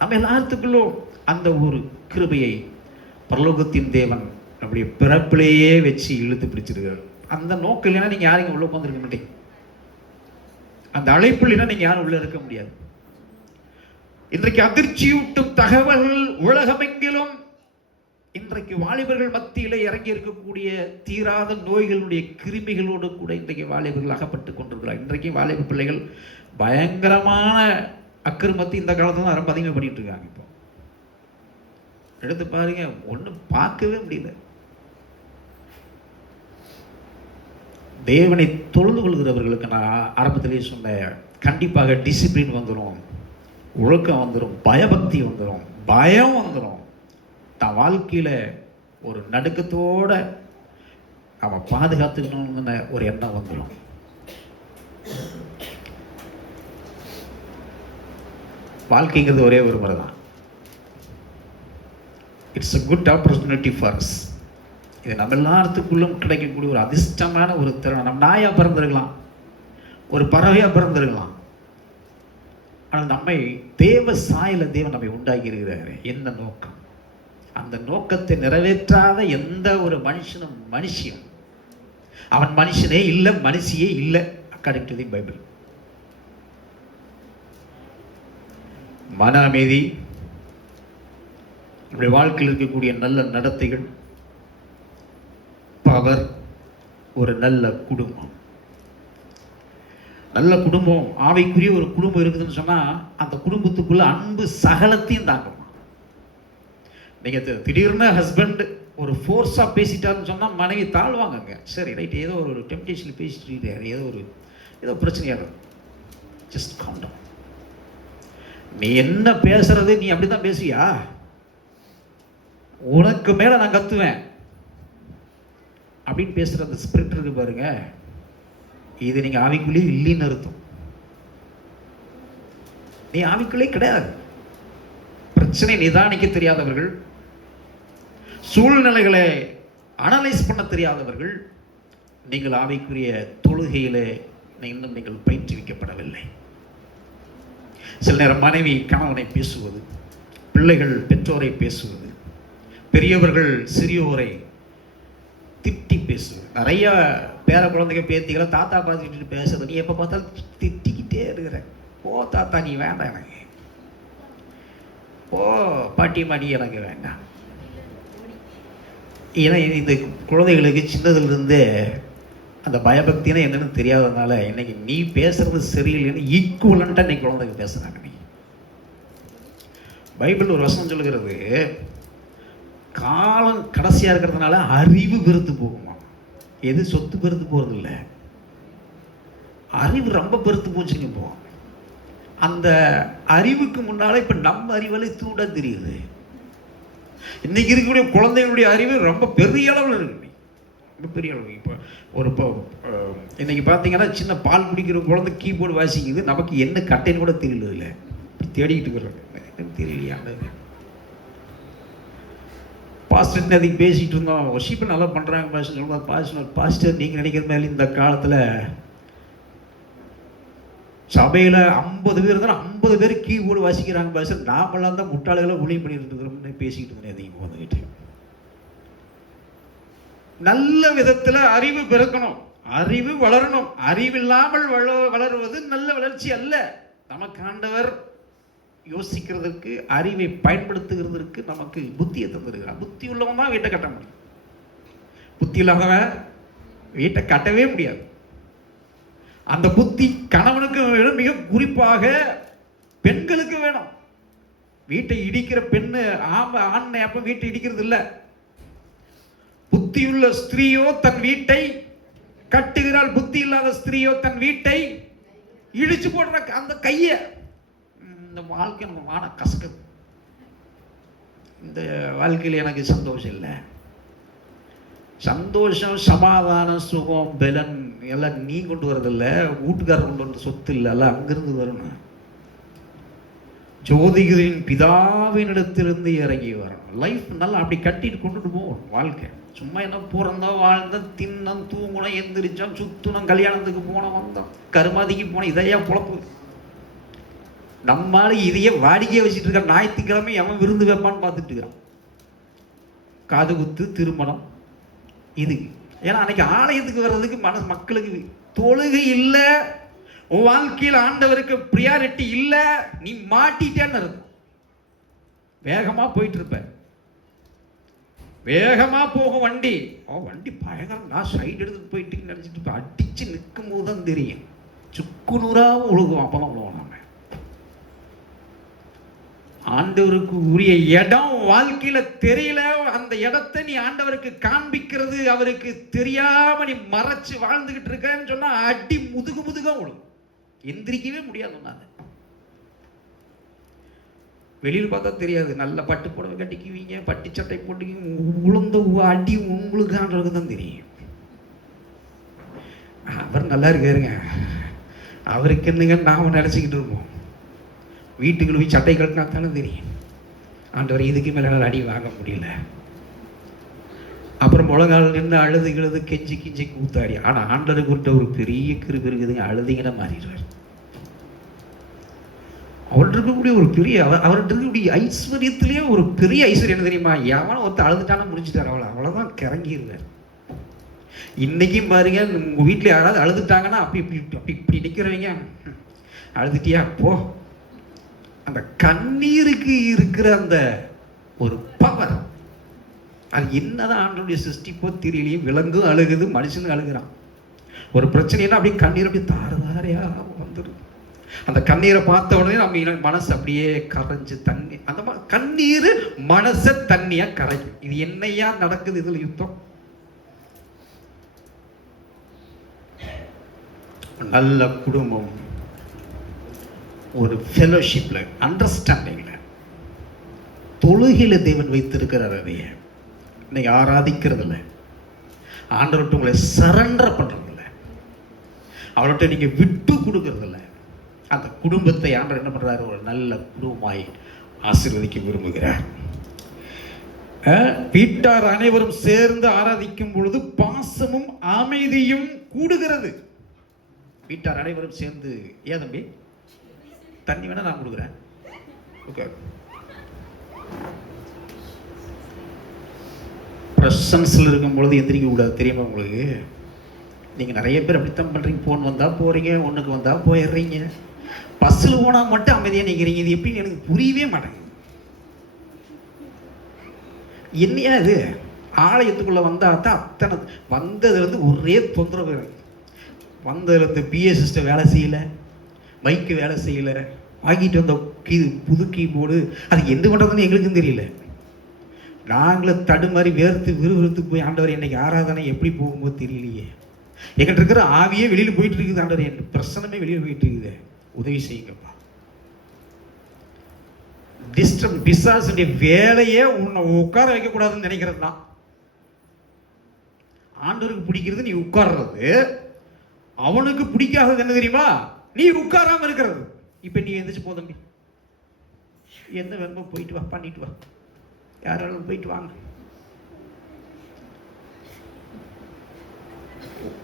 நம்ம எல்லாத்துக்குள்ளும் அந்த ஒரு கிருபையை பரலோகத்தின் தேவன் நம்முடைய பிறப்பிலேயே வச்சு இழுத்து பிடிச்சிருக்கிறார். அந்த நோக்கம் இல்லைன்னா நீங்கள் யாரும் உள்ள உட்காந்துருக்க மாட்டீங்க. அந்த அழைப்பு இல்லைன்னா நீங்கள் யாரும் உள்ள இருக்க முடியாது. இன்றைக்கு அதிர்ச்சியூட்டும் தகவல்கள் உலகமெங்கிலும் இன்றைக்கு வாலிபர்கள் மத்தியில் இறங்கி இருக்கக்கூடிய தீராத நோய்களுடைய கிருமிகளோடு கூட இன்றைக்கு வாலிபர்கள் அகப்பட்டு கொண்டிருக்கிறார். இன்றைக்கு வாலிப பிள்ளைகள் பயங்கரமான அக்கிரமத்தை இந்த காலத்துல தான் ரொம்ப அதிகமாக பண்ணிட்டு இருக்காங்க. இப்போ எடுத்து பாருங்க, ஒன்றும் பார்க்கவே முடியல. தேவனை தொழுது கொள்கிறவர்களுக்கு நான் ஆரம்பத்திலேயே சொன்னேன், கண்டிப்பாக டிசிப்ளின் வந்துடும், ஒழுக்கம் வந்துடும், பயபக்தி வந்துடும், பயம் வந்துடும். தான் வாழ்க்கையில் ஒரு நடுக்கத்தோடு அவன் பாதுகாத்துக்கணும்னு ஒரு எண்ணம் வந்துடும். வாழ்க்கைங்கிறது ஒரே ஒரு முறை தான். It's a good opportunity for us. இது நம்ம எல்லாத்துக்குள்ளும் கிடைக்கக்கூடிய ஒரு அதிர்ஷ்டமான ஒரு திறன். நம்ம நாயாக பிறந்திருக்கலாம், ஒரு பறவையாக பிறந்திருக்கலாம். ஆனால் நம்மை தேவ சாயல தேவன் நம்மை உண்டாக்கி இருக்கிறாரு. என்ன நோக்கம்? அந்த நோக்கத்தை நிறைவேற்றாத எந்த ஒரு மனுஷனும் மனுஷியும் அவன் மனுஷனே இல்லை, மனுஷியே இல்லை. According to the Bible. மன அமைதி, நம்முடைய வாழ்க்கையில் இருக்கக்கூடிய நல்ல நடத்தைகள், பவர், ஒரு நல்ல குடும்பம். நல்ல குடும்பம், ஆவிக்குரிய ஒரு குடும்பம் இருக்குதுன்னு சொன்னால் அந்த குடும்பத்துக்குள்ள அன்பு சகலத்தையும் தாக்குமா. நீங்கள் திடீர்னு ஹஸ்பண்ட் ஒரு ஃபோர்ஸாக பேசிட்டாருன்னு சொன்னால் மனைவி தாழ்வாங்கங்க. சரி ரைட், ஏதோ ஒரு டெம்டேஷனில் பேசிட்டு ஏதோ பிரச்சனையாக இருக்கும். Just calm down. நீ என்ன பேசுறது, நீ அப்படி தான் பேசுவியா? உனக்கு மேலே நான் கத்துவேன் அப்படின்னு பேசுகிற அந்த ஸ்பிரிட் இருக்கு பாருங்க, இது நீங்கள் ஆவிக்குள்ளே இல்லைன்னு அர்த்தம். நீ ஆவிக்குள்ளே கிடையாது. பிரச்சனை நிதானிக்க தெரியாதவர்கள், சூழ்நிலைகளை அனலைஸ் பண்ண தெரியாதவர்கள், நீங்கள் ஆவிக்குரிய தொழுகையிலே இன்னும் நீங்கள் பயிற்றுவிக்கப்படவில்லை. சில நேரம் மனைவி கணவனை பேசுவது, பிள்ளைகள் பெற்றோரை பேசுவது, பெரியவர்கள் சிறியோரை திட்டி பேசுவது. நிறைய பேர குழந்தைங்க பேத்திகளை தாத்தா பார்த்துக்கிட்டு பேசுறது. நீ எப்போ பார்த்தாலும் திட்டிக்கிட்டே இருக்கிற. ஓ தாத்தா நீ வேண்டாம் எனக்கு, ஓ பாட்டியம்மா நீ எனக்கு வேண்டாம். ஏன்னா இந்த குழந்தைகளுக்கு சின்னதுலேருந்தே அந்த பயபக்தினா என்னன்னு தெரியாததுனால இன்னைக்கு நீ பேசுறது சரியில்லைன்னு ஈக்குவலண்ட்டாக இன்னைக்கு குழந்தைங்க பேசுகிறாங்க. நீ பைபிள் ஒரு வசனம் சொல்லுகிறது, காலம் கடைசியாக இருக்கிறதுனால அறிவு பெருத்து போகுமா. எது சொத்து பெருத்து போகிறது இல்லை, அறிவு ரொம்ப பெருத்து போச்சுங்க. இப்போ அந்த அறிவுக்கு முன்னால இப்போ நம்ம அறிவலை தூண்ட தெரியுது. இன்னைக்கு இருக்கக்கூடிய குழந்தைகளுடைய அறிவு ரொம்ப பெரிய அளவில் இருக்கு, ரொம்ப பெரிய அளவு. இப்போ இன்னைக்கு பார்த்தீங்கன்னா சின்ன பால் குடிக்கிற குழந்தை கீபோர்டு வாசிக்குது, நமக்கு என்ன கட்டைன்னு கூட தெரியல. இல்லை தேடிக்கிட்டு இருக்கிறாங்க, தெரியலையா. பாஸ்டர் அதுக்கு பேசிகிட்டு இருந்தோம், ஒர்ஷிப்பை நல்லா பண்ணுறாங்க பாஸ்டர் சொல்லுவாங்க. பாஸ்டர் நீங்கள் நினைக்கிற மாதிரி இந்த காலத்தில் சபையில் 50 பேர் இருந்தாலும் 50 பேர் கீபோர்டு வாசிக்கிறாங்க பாஸ்டர், நாமெல்லாம் தான் முட்டாளிகளை ஊழியம் பண்ணிட்டு இருக்கிறோம்னு பேசிக்கிட்டு இருந்தேன். அதிகமாக வந்துக்கிட்டு நல்ல விதத்தில் அறிவு பிறக்கணும், அறிவு வளரணும். அறிவில்லாமல் வளருவது நல்ல வளர்ச்சி அல்ல. நமக்கு ஆண்டவர் யோசிக்கிறதுக்கு, அறிவை பயன்படுத்துகிறதுக்கு நமக்கு புத்தியை தந்திருக்கிறார். புத்தி உள்ளவன் தான் வீட்டை கட்ட முடியும், புத்தி இல்லாதவன் வீட்டை கட்டவே முடியாது. அந்த புத்தி கணவனுக்கு வேணும், மிக குறிப்பாக பெண்களுக்கு வேணும். வீட்டை இடிக்கிற பெண்ணு ஆண் அப்ப வீட்டை இடிக்கிறது இல்லை. புத்தியுள்ள ஸ்திரீயோ தன் வீட்டை கட்டுகிறாள், புத்தி இல்லாத ஸ்திரீயோ தன் வீட்டை இடிச்சு போடுற அந்த கையை. இந்த வாழ்க்கை நம்ம மான கசக்குது. இந்த வாழ்க்கையில் எனக்கு சந்தோஷம் இல்லை. சந்தோஷம், சமாதானம், சுகம், பலன் எல்லாம் நீ கொண்டு வரதில்ல, வீட்டுக்காரர் கொண்டு வந்த சொத்து இல்லை, எல்லாம் அங்கிருந்து வரணும். ஜோதிகரின் பிதாவினிடத்திலிருந்து இறங்கி வரணும். லைஃப் நல்லா அப்படி கட்டிட்டு கொண்டுட்டு போவோம். வாழ்க்கை சும்மா என்ன பிறந்தா வாழ்ந்த தின்னம் தூங்கணும் எந்திரிச்சோம் சுத்தணும் கல்யாணத்துக்கு போனோம் வந்தோம் கருமாதிக்கு போனோம் இதையா பொழப்பு. நம்மளால இதையே வாடிக்கையை வச்சுட்டு இருக்க. ஞாயிற்றுக்கிழமை எவன் விருந்து வைப்பான்னு பார்த்துட்டு இருக்கிறான். காது குத்து திருமணம் இது. ஏன்னா அன்னைக்கு ஆலயத்துக்கு வர்றதுக்கு மக்களுக்கு தொழுகை இல்லை, உன் வாழ்க்கையில் ஆண்டவருக்கு ப்ரியாரிட்டி இல்லை, நீ மாட்டிட்டேன்னு இருக்கும். வேகமா போயிட்டு இருப்ப, வேகமா போகும் வண்டி. வண்டி பயங்கரம், நான் சைடு எடுத்து போயிட்டு நினைச்சிட்டு இருப்பேன். அடிச்சு நிற்கும் போது தான் தெரியும் சுக்குநூறா உழுகும். அப்பதான் உழுவோம் நாம. ஆண்டவருக்கு உரிய இடம் வாழ்க்கையில தெரியல, அந்த இடத்தை நீ ஆண்டவருக்கு காண்பிக்கிறது அவருக்கு தெரியாம நீ மறைச்சு வாழ்ந்துகிட்டு இருக்கன்னு சொன்னா அடி முதுகா விடும், எந்திரிக்கவே முடியாது. வெளியில் பார்த்தா தெரியாது, நல்ல பட்டு புடவை கட்டிக்குவீங்க, பட்டு சட்டை போட்டுக்குவீங்க, உளுந்த அடி உங்களுக்கு தான் தெரியும். அவர் நல்லா இருக்காருங்க, அவருக்கு என்னங்க நாம நினைச்சுக்கிட்டு இருப்போம். வீட்டுக்குள்ள போய் சட்டை கட்டினா தானே தெரியும் ஆண்டவர் இதுக்கு மேலே அடி வாங்க முடியல. அப்புறம் முழங்கால் நின்று அழுது கெஞ்சி கூத்தாடி. ஆனால் ஆண்டவருக்கு குறித்த ஒரு பெரிய கிருபை இருக்குதுங்க, அழுதிங்கன்னா மாறிடுவார். அவர்கிட்ட இருக்கக்கூடிய ஒரு பெரிய அவர்கிட்ட இருக்கக்கூடிய ஐஸ்வர்யத்திலேயே ஒரு பெரிய ஐஸ்வர்யம் என்ன தெரியுமா? எவனும் ஒருத்த அழுதுட்டானா முடிச்சுட்டார், அவ்வளோதான் கிறங்கிடுவார். இன்னைக்கும் பாருங்க, உங்கள் வீட்டில் யாராவது அழுதுட்டாங்கன்னா இப்படி நிற்கிறவங்க அழுதுட்டியா போ. அந்த கண்ணீருக்கு இருக்கிற அந்த ஒரு பவர், அது என்னதான் ஆண்டவருடைய சிருஷ்டிப்போ தெரியலையே. விலங்கும் அழுகுது, மனுஷனும் அழுகுறான். ஒரு பிரச்சனைனா அப்படியே கண்ணீர் அப்படியே தாரையா வந்துடும். அந்த கண்ணீரை பார்த்த உடனே நம்ம மனசு அப்படியே கரைஞ்சு தண்ணி, அந்த மாதிரி கண்ணீர் மனசை தண்ணியா கரைக்கும். இது என்னையா நடக்குது இதுல யுத்தம்? நல்ல குடும்பம், ஒரு ஃபெலோஷிப்ல, அண்டர்ஸ்டாண்டிங்ல, தொழுகையில தேவன் வைத்திருக்கிறார். அதைய இன்னைக்கு ஆராதிக்கிறது இல்லை, ஆண்டவர்கிட்ட உங்களை சரண்டர் பண்றது இல்லை, அவர்கிட்ட நீங்க விட்டு கொடுக்கறது இல்லை. அந்த குடும்பத்தை ஆண்டவர் என்ன பண்றாரு? ஒரு நல்ல குடும்பமாய் ஆசீர்வதிக்க விரும்புகிறார். வீட்டார் அனைவரும் சேர்ந்து ஆராதிக்கும் பொழுது பாசமும் அமைதியும் கூடுகிறது. வீட்டார் அனைவரும் சேர்ந்து, ஏன் தம்பி தண்ணி வேணா நான் கொடுக்குறேன், ஓகே. பிரசன்ஸ்ல இருக்கும் பொழுது எந்திரிக்க கூடாது, தெரியுமா உங்களுக்கு? நீங்க நிறைய பேர் அப்படித்தான் பண்றீங்க. போன் வந்தா போறீங்க, ஒண்ணுக்கு வந்தா போயிடுறீங்க, பஸ்ஸில் போனா மட்டும் அமைதியா நிற்கிறீங்க. இது எப்படி எனக்கு புரியவே மாட்டேங்குது. என்னையா இது? ஆலயத்துக்குள்ள வந்தா தான் அத்தனை வந்ததுலேருந்து ஒரே தொந்தரவு. வந்ததுலேருந்து பிஏ சிஸ்டம் வேலை செய்யல, மைக்கு வேலை செய்யலை, வாங்கிட்டு வந்த புது கீபோர்டு அது எந்த பண்ணுறதுன்னு எங்களுக்கும் தெரியல. நாங்களும் தடுமாறி விறுவிறுத்து போய், ஆண்டவர் இன்னைக்கு ஆராதனை எப்படி போகும்போது தெரியலையே, எங்கிட்ட இருக்கிற ஆவியே வெளியில் போயிட்டு இருக்குது, ஆண்டவர் என் பிரச்சனமே வெளியில் போயிட்டு இருக்குது, உதவி செய்யுங்கப்பா. டிஸ்டர்ப் பிசாசுடைய வேலையே உன்னை உட்கார வைக்கக்கூடாதுன்னு நினைக்கிறது தான். ஆண்டவருக்கு பிடிக்கிறது நீ உட்கார்றது, அவனுக்கு பிடிக்காதது என்ன தெரியுமா? நீ உட்காராம இருக்கிறது. இப்ப நீ எந்திரிச்சு போ தம்பி, என்ன வேணுமோ போயிட்டு வா, பண்ணிட்டு வா, யாராலும் போயிட்டு வாங்க,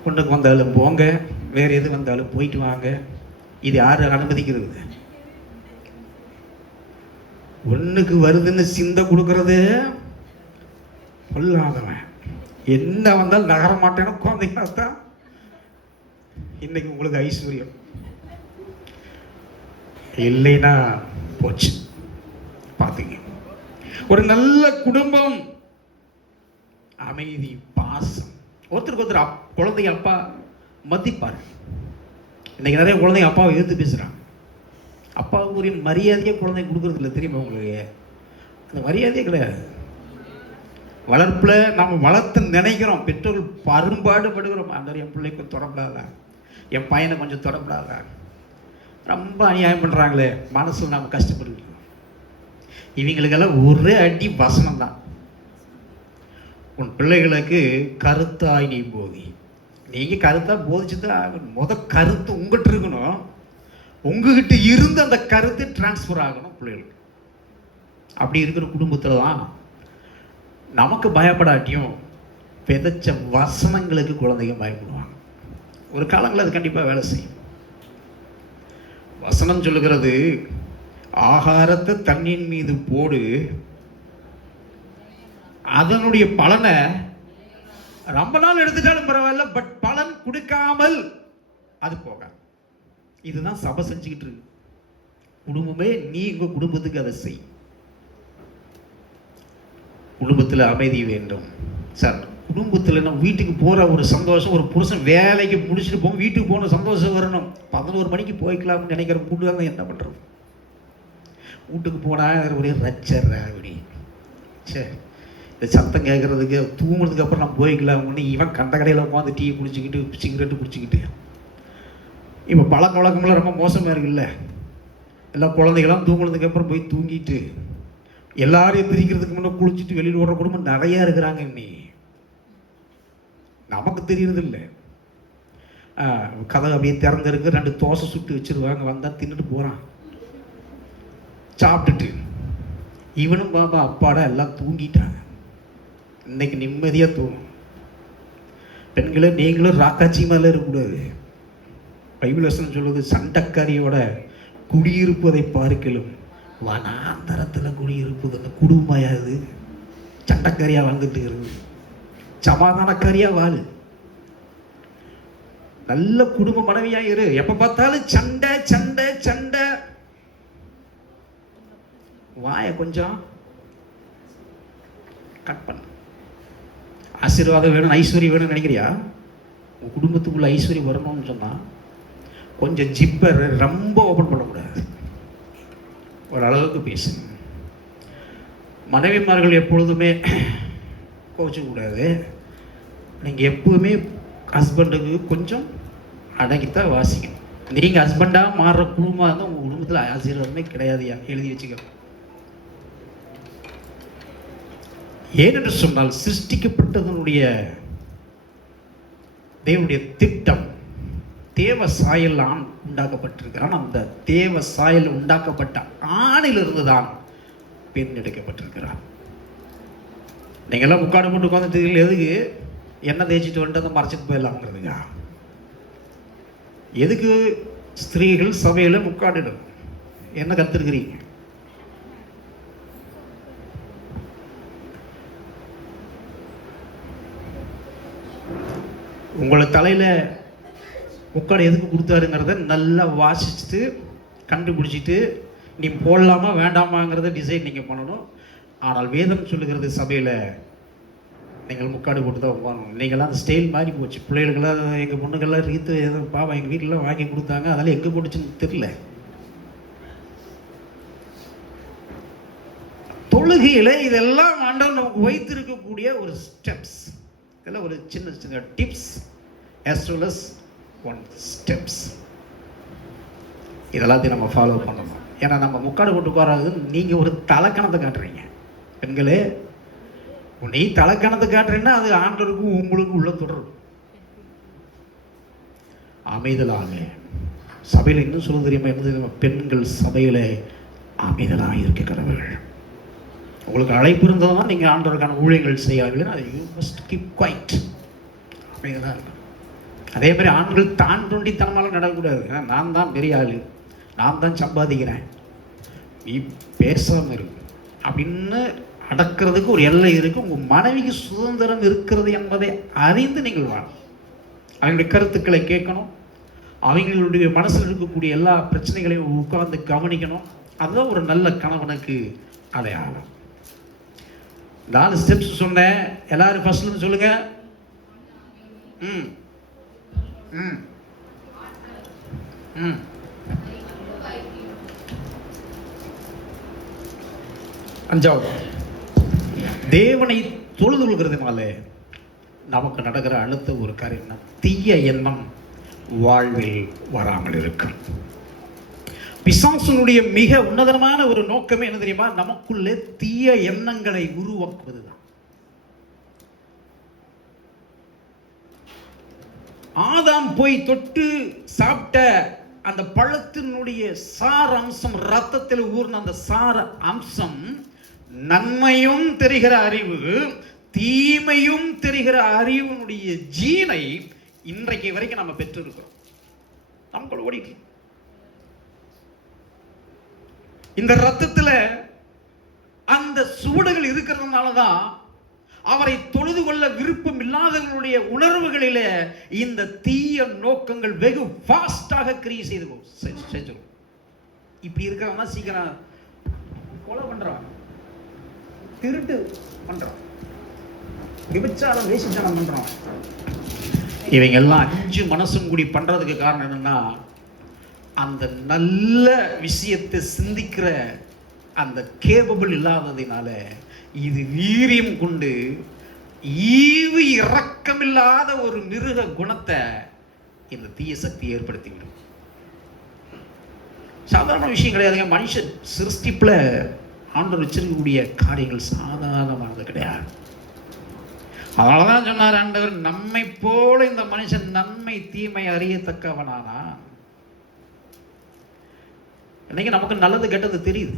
கொண்டுக்கு வந்தாலும் போங்க, வேற எது வந்தாலும் போயிட்டு வாங்க. இது யாரு அனுமதிக்கிறது? ஒண்ணுக்கு வருதுன்னு சிந்தை கொடுக்கறது பொல்லாதவன். என்ன வந்தாலும் நகர மாட்டேன்னு குழந்தைங்க தான் இன்னைக்கு உங்களுக்கு ஐஸ்வர்யம் இல்லைன்னா போச்சு. பாத்தீங்க, ஒரு நல்ல குடும்பம், அமைதி, பாசம், ஒருத்தருக்கு ஒருத்தர் குழந்தைங்க அப்பா மதிப்பாரு. இன்னைக்கு நிறைய குழந்தைங்க அப்பாவை எதிர்த்து பேசுறாங்க. அப்பாவுக்கு ஒரு மரியாதையே குழந்தைங்க கொடுக்கறது இல்லை, தெரியுமா உங்களுக்கு? அந்த மரியாதையே கிடையாது. வளர்ப்புல நாம வளர்த்து நினைக்கிறோம், பெற்றோர்கள் பரும்பாடு படுகிறோம். அந்த என் பிள்ளைக்கு தொடப்படாதா, என் பையனை கொஞ்சம் தொடப்படாதா, ரொம்ப அநியாயம் பண்றாங்களே, மனசுல நாம கஷ்டப்படுகிறோம். இவங்களுக்கெல்லாம் ஒரே அடி வசனம் தான். உன் பிள்ளைகளுக்கு கருத்தாய் நீ போதி. நீங்கள் கருத்தாக போதிச்சு தான் ஆகணும். கருத்து உங்கள்கிட்ட இருக்கணும். உங்ககிட்ட இருந்து அந்த கருத்து டிரான்ஸ்ஃபர் ஆகணும் பிள்ளைகளுக்கு. அப்படி இருக்கிற குடும்பத்தில் தான் நமக்கு பயப்படாட்டியும் விதைச்ச வசனங்களுக்கு குழந்தைங்க பயப்படுவாங்க. ஒரு காலங்களில் அது கண்டிப்பாக வேலை செய்யும். வசனம் சொல்லுகிறது, ஆகாரத்தை தண்ணின் மீது போடு, அதனுடைய பலனை ரொம்ப நாள் எடுத்துட்டாலும் பரவாயில்ல, பட் பலன் கொடுக்காமல் அது போக. இதுதான் சபை செஞ்சுக்கிட்டு இருக்கு. குடும்பமே நீ உங்க குடும்பத்துக்கு அதை செய். குடும்பத்தில் அமைதி வேண்டும் சார். குடும்பத்தில் நம்ம வீட்டுக்கு போகிற ஒரு சந்தோஷம், ஒரு புருஷன் வேலைக்கு முடிச்சுட்டு போகும் வீட்டுக்கு போன சந்தோஷம் வரணும். 11 மணிக்கு போய்க்கலாம்னு நினைக்கிற கூட்டுக்காக என்ன பண்ணுறது? வீட்டுக்கு போனால் ஒரே ரச்சர் அப்படி சரி, இந்த சத்தம் கேட்குறதுக்கு தூங்குறதுக்கு அப்புறம் நம்ம போய்க்கலாம்னு இவன் கண்ட கடையில் உட்காந்து டீ குடிச்சிக்கிட்டு சிகரெட்டு குடிச்சிக்கிட்டு. இப்போ பழக்க வழக்கமெல்லாம் ரொம்ப மோசமாக இருக்குல்ல. எல்லா குழந்தைகளாம் தூங்குனதுக்கு அப்புறம் போய் தூங்கிட்டு எல்லாரையும் பிரிக்கிறதுக்கு முன்னே குளிச்சுட்டு வெளியில் வர்ற குடும்பம் நிறையா இருக்கிறாங்க. இன்னி நமக்கு தெரியறது இல்லை. கதை அப்படியே திறந்துருக்கு, 2 தோசை சுட்டு வச்சிருவாங்க, வந்தால் தின்னுட்டு போகிறான் சாப்பிட்டுட்டு. இவனும் பாபா அப்பாடா எல்லாம் தூங்கிட்டாங்க. இன்னைக்கு நிம்மதியாக தூங்கும். பெண்களே நீங்களும் ராக்காச்சி மேலே இருக்கக்கூடாது. பைபிள் வசனம் சொல்லுது, சண்டைக்காரியோட குடியிருப்பதை பார்க்கலும் வனாந்தரத்தில் குடியிருப்பது அந்த குடும்பமாயாது. சண்டைக்காரியாக வாழ்ந்துட்டு இருக்கு, சமாதானக்காரியா வாழு. நல்ல குடும்ப மனைவியா இரு. எப்ப பார்த்தாலும் சண்டை சண்டை சண்டை. வாய கொஞ்சம் கட் பண்ண. ஆசீர்வாதம் வேணும், ஐஸ்வர்யம் வேணும்னு நினைக்கிறியா? உன் குடும்பத்துக்குள்ள ஐஸ்வர்யம் வரணும்னு சொன்னா கொஞ்சம் ஜிப்பர் ரொம்ப ஓபன் பண்ணக்கூடாது, ஓரளவுக்கு பேசு. மனைவிமார்கள் எப்பொழுதுமே கோச்சக்கூடாது. நீங்கள் எப்பவுமே ஹஸ்பண்டுக்கு கொஞ்சம் அடங்கித்தான் வாசிக்கணும். நீங்கள் ஹஸ்பண்டாக மாறுற குடும்பமாக இருந்தால் உங்கள் குடும்பத்தில் ஆசீர்வாதமே கிடையாதுயா, எழுதி வச்சுக்க. ஏனென்று சொன்னால் சிருஷ்டிக்கப்பட்டதனுடைய தேவனுடைய திட்டம் தேவ சாயல் ஆண் உண்டாக்கப்பட்டிருக்கிறான். அந்த தேவ சாயல் உண்டாக்கப்பட்ட ஆணிலிருந்து தான் பெண் எடுக்கப்பட்டிருக்கிறான். நீங்கள்லாம் முக்காடு போட்டு உட்காந்துட்டு எதுக்கு? என்ன தேய்ச்சிட்டு வந்துட்டு அதை மறைச்சிட்டு போயிடலாம்ங்கிறதுங்க. எதுக்கு ஸ்திரீகள் சபையில் முக்காடிடும்? என்ன கற்றுருக்கிறீங்க? உங்களை தலையில் முக்காடு எதுக்கு கொடுத்தாருங்கிறத நல்லா வாசிச்சுட்டு கண்டுபிடிச்சிட்டு நீ போடலாமா வேண்டாமாங்கிறத டிசைட் நீங்கள் பண்ணணும். ஆனால் வேதம் சொல்லுகிறது சபையில் நீங்கள் முக்காடு போட்டு தான் உட்காரணும். நீங்களாம் அந்த ஸ்டைல் மாறி போச்சு. பிள்ளைகளுக்கெல்லாம் எங்கள் பொண்ணுக்கெல்லாம் ரீத்து எதோ பாவம் எங்கள் வீட்டிலலாம் வாங்கி கொடுத்தாங்க, அதெல்லாம் எங்கே போட்டுச்சுன்னு தெரியல. தொழுகையில் இதெல்லாம் ஆண்டவர் நமக்கு வைத்திருக்கக்கூடிய ஒரு ஸ்டெப்ஸ். இதெல்லாம் ஒரு சின்ன சின்ன tips as well as one steps. இதெல்லாத்தையும் நம்ம ஃபாலோ பண்ணணும். ஏன்னா நம்ம முக்காடு போட்டு உட்காராது. நீங்கள் ஒரு தலைக்கணத்தை காட்டுறீங்க பெண்களே. நீ தலைக்கணத்தை காட்டுறீங்கன்னா அது ஆண்டவருக்கும் உங்களுக்கும் உள்ள தொடரும். அமைதலாக சபையில் இன்னும் சொல்ல தெரியுமா? என்ன பெண்கள் சபையில் அமைதலாக இருக்கிறவர்கள். உங்களுக்கு அழைப்பு இருந்ததுன்னா நீங்கள் ஆண்டவருக்கான ஊழியங்கள் செய்யாதீங்கன்னா அது யூ மஸ்ட் கீப் குவைட். அமைதலாக இருக்கும். அதே மாதிரி ஆண்கள் தான் தோண்டித்தனமாலாம் நடக்கக்கூடாது. நான் தான் பெரிய ஆள், நான் தான் சம்பாதிக்கிறேன், நீ பேசாமல் இருக்கு அப்படின்னு அடக்கிறதுக்கு ஒரு எல்லை இருக்குது. உங்கள் மனைவிக்கு சுதந்திரம் இருக்கிறது என்பதை அறிந்து நீங்கள் வாழணும். அவங்களுடைய கருத்துக்களை கேட்கணும். அவங்களுடைய மனசில் இருக்கக்கூடிய எல்லா பிரச்சனைகளையும் உட்கார்ந்து கவனிக்கணும். அதுதான் ஒரு நல்ல கணவனுக்கு அடையாளம். 4 ஸ்டெப்ஸ் சொன்னேன். எல்லாரும் ஃபர்ஸ்ட்ல சொல்லுங்க. அஞ்சாவது, தேவனை தொழுது கொள்கிறதுனால நமக்கு நடக்கிற அடுத்த ஒரு காரியம், தீய எண்ணம் வாழ்வில் வராமல் இருக்கும். பிசாசனுடைய மிக உன்னதமான ஒரு நோக்கமே என்ன தெரியுமா? நமக்குள்ளே தீய எண்ணங்களை உருவாக்குவதுதான். ஆதாம் போய் தொட்டு சாப்பிட்ட அந்த பழத்தினுடைய சார அம்சம், ரத்தத்தில் ஊர்ன அந்த சார அம்சம், நன்மையும் தெரிகிற அறிவு, தீமையும் தெரிகிற அறிவினுடைய ஜீனை இன்றைக்கு வரைக்கும் நம்ம பெற்றிருக்கிறோம். நமக்குள்ள ஓடிட்டு இந்த ரத்தத்தில் அந்த சுவடுகள் இருக்கிறதுனால தான் அவரை தொழுது கொள்ள விருப்பம் இல்லாதவர்களுடைய உணர்வுகளிலே இந்த தீய நோக்கங்கள் வெகு ஃபாஸ்டாக கிரியை செஞ்சிடும். இப்படி இருக்கிறவங்க சீக்கிரம் கொலை பண்றான், திருட்டு பண்றான், விபச்சாரம், வேசிச்சாரம் பண்றான். இவங்க எல்லாம் 5 மனசும் கூடி பண்றதுக்கு காரணம் என்னன்னா, அந்த நல்ல விஷயத்தை சிந்திக்கிற அந்த கேபபிள் இல்லாததினால இது வீரியம் கொண்டு ஈவு இரக்கமில்லாத ஒரு மிருக குணத்தை இந்த தீய சக்தி ஏற்படுத்திவிடும். சாதாரண விஷயம் கிடையாதுங்க. மனுஷன் சிருஷ்டிப்புல ஆண்டவர் வச்சிருக்கக்கூடிய காரியங்கள் சாதாரணமானது கிடையாது. அதனாலதான் சொன்னார் ஆண்டவர், நம்மை போல இந்த மனுஷன் நன்மை தீமை அறியத்தக்கவனானா. இன்னைக்கு நமக்கு நல்லது கெட்டது தெரியுது,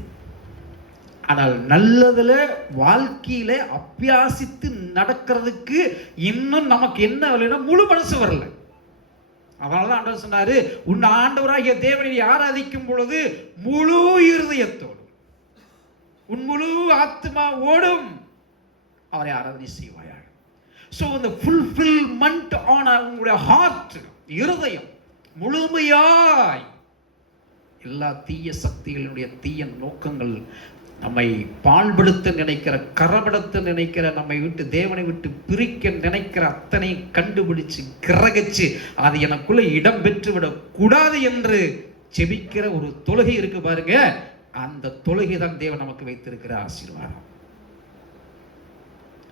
ஆனால் நல்லதுல வாழ்க்கையில அபியாசித்து நடக்கிறதுக்கு இன்னும் நமக்கு என்ன வரல, முழு மனசு வரல. அதனாலதான் ஆண்டவர் சொன்னாரு, உன் ஆண்டவராகிய தேவனை ஆராதிக்கும் பொழுது முழு இருதயத்தோடும் உன் முழு ஆத்மாவோடும் அவரை ஆராதனை செய்வாயாக. சோ இந்த ஃபுல்ஃபில்மென்ட் ஆன் உங்களுடைய ஹார்ட், இருதயம் முழுமையாய் எல்லா தீய சக்திகளுடைய தீய நோக்கங்கள், நம்மை பாழ்படுத்த நினைக்கிற, கரபடுத்த நினைக்கிற, நம்மை விட்டு தேவனை விட்டு பிரிக்க நினைக்கிற அத்தனை கண்டுபிடிச்சு கிரகிச்சு அது எனக்குள்ள இடம் பெற்று விடக் கூடாது என்று ஜெபிக்கிற ஒரு தொழுகை இருக்கு பாருங்க. அந்த தொழுகை தான் தேவன் நமக்கு வைத்திருக்கிற ஆசீர்வாதம்.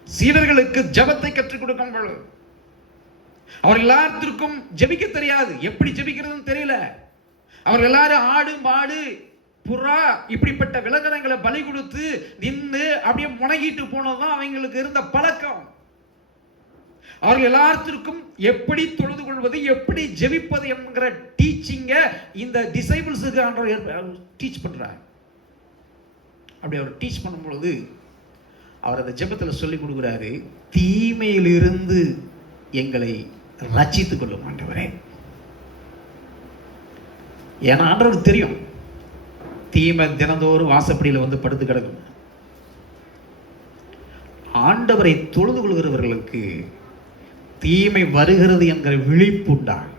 சீடர்களுக்கு ஜெபத்தை கற்றுக் கொடுக்கும் பொழுது அவர் எல்லாத்திற்கும் ஜெபிக்க தெரியாது, எப்படி ஜெபிக்கிறதுன்னு தெரியல. அவர்கள் எல்லாரும் ஆடு மாடு புறா இப்படிப்பட்ட விலங்கினங்களை பலி கொடுத்து நின்று அப்படியே முனகிட்டு போனதுதான் அவங்களுக்கு இருந்த பழக்கம். அவர்கள் எல்லாத்திற்கும் எப்படி தொழுது கொள்வது, எப்படி ஜெபிப்பது என்கிற டீச்சிங்க இந்த டிசைபிள்ஸுக்கு ஆண்டவர் டீச் பண்றார். அப்படி அவர் டீச் பண்ணும் பொழுது அவர் அந்த ஜெபத்தில் சொல்லி கொடுக்கிறாரு, தீமையிலிருந்து எங்களை ரட்சித்துக் கொள்ளும் ஆண்டவரே. ஏன்னா ஆண்டவருக்கு தெரியும் தீமை தினந்தோறும் வாசப்படியில் வந்து படுத்து கிடக்கும். ஆண்டவரை தொழுது கொள்கிறவர்களுக்கு தீமை வருகிறது என்கிற விழிப்பு உண்டாகும்.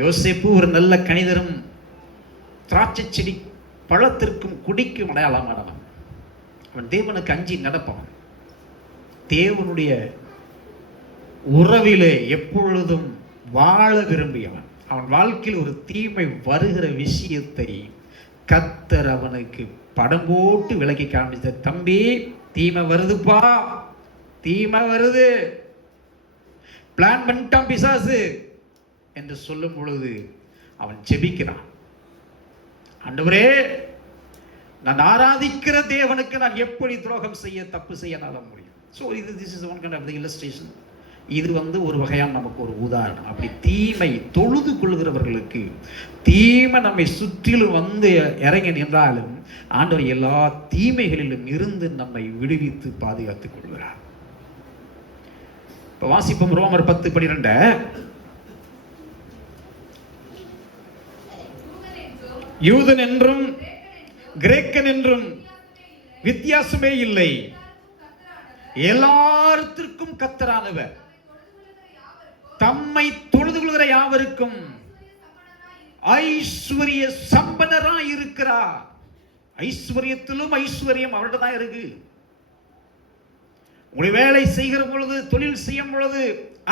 யோசேப்பு ஒரு நல்ல கணிதரும் திராட்சை செடி பழத்திற்கும் குடிக்கும் அடையாளமானவன். அவன் தேவனுக்கு அஞ்சி நடப்பவன், தேவனுடைய உறவிலே எப்பொழுதும் வாழ விரும்பியவன். அவன் வாழ்க்கையில் ஒரு தீமை வருகிற விஷயத்தை கர்த்தர் அவனுக்கு படம் போட்டு விளக்கி காண்பித்த, தம்பி தீமை வருதுப்பா, தீமை வருது, பிளான் பண்ணிட்டான் பிசாசு என்று சொல்லும் பொழுது அவன் ஜெபிக்கிறான், ஆண்டவரே நான் ஆராதிக்கிற தேவனுக்கு நான் எப்படி துரோகம் செய்ய, தப்பு செய்ய நட முடியும். So this is one kind of the illustration. இது ஒரு வகையான நமக்கு ஒரு உதாரணம். அப்படி தீமை தொழுது கொள்கிறவர்களுக்கு தீமை நம்மை சுற்றிலும் வந்து இறங்கி நின்றாலும் ஆண்டவர் எல்லா தீமைகளிலும் இருந்து நம்மை விடுவித்து பாதுகாத்துக் கொள்கிறார். இப்ப வாசிப்போம் ரோமர் 10:12. யூதன் என்றும் கிரேக்கன் என்றும் வித்தியாசமே இல்லை, எல்லாத்திற்கும் கர்த்தரானவர் தம்மை தொழுது கொள்கிற யாவருக்கும் ஐஸ்வர்ய சம்பனராய் இருக்கிறார். ஐஸ்வர்யத்திலும் ஐஸ்வர்யம் அவர்கிட்ட தான் இருக்கு. உங்களுடைய வேலை செய்கிற பொழுது, தொழில் செய்யும் பொழுது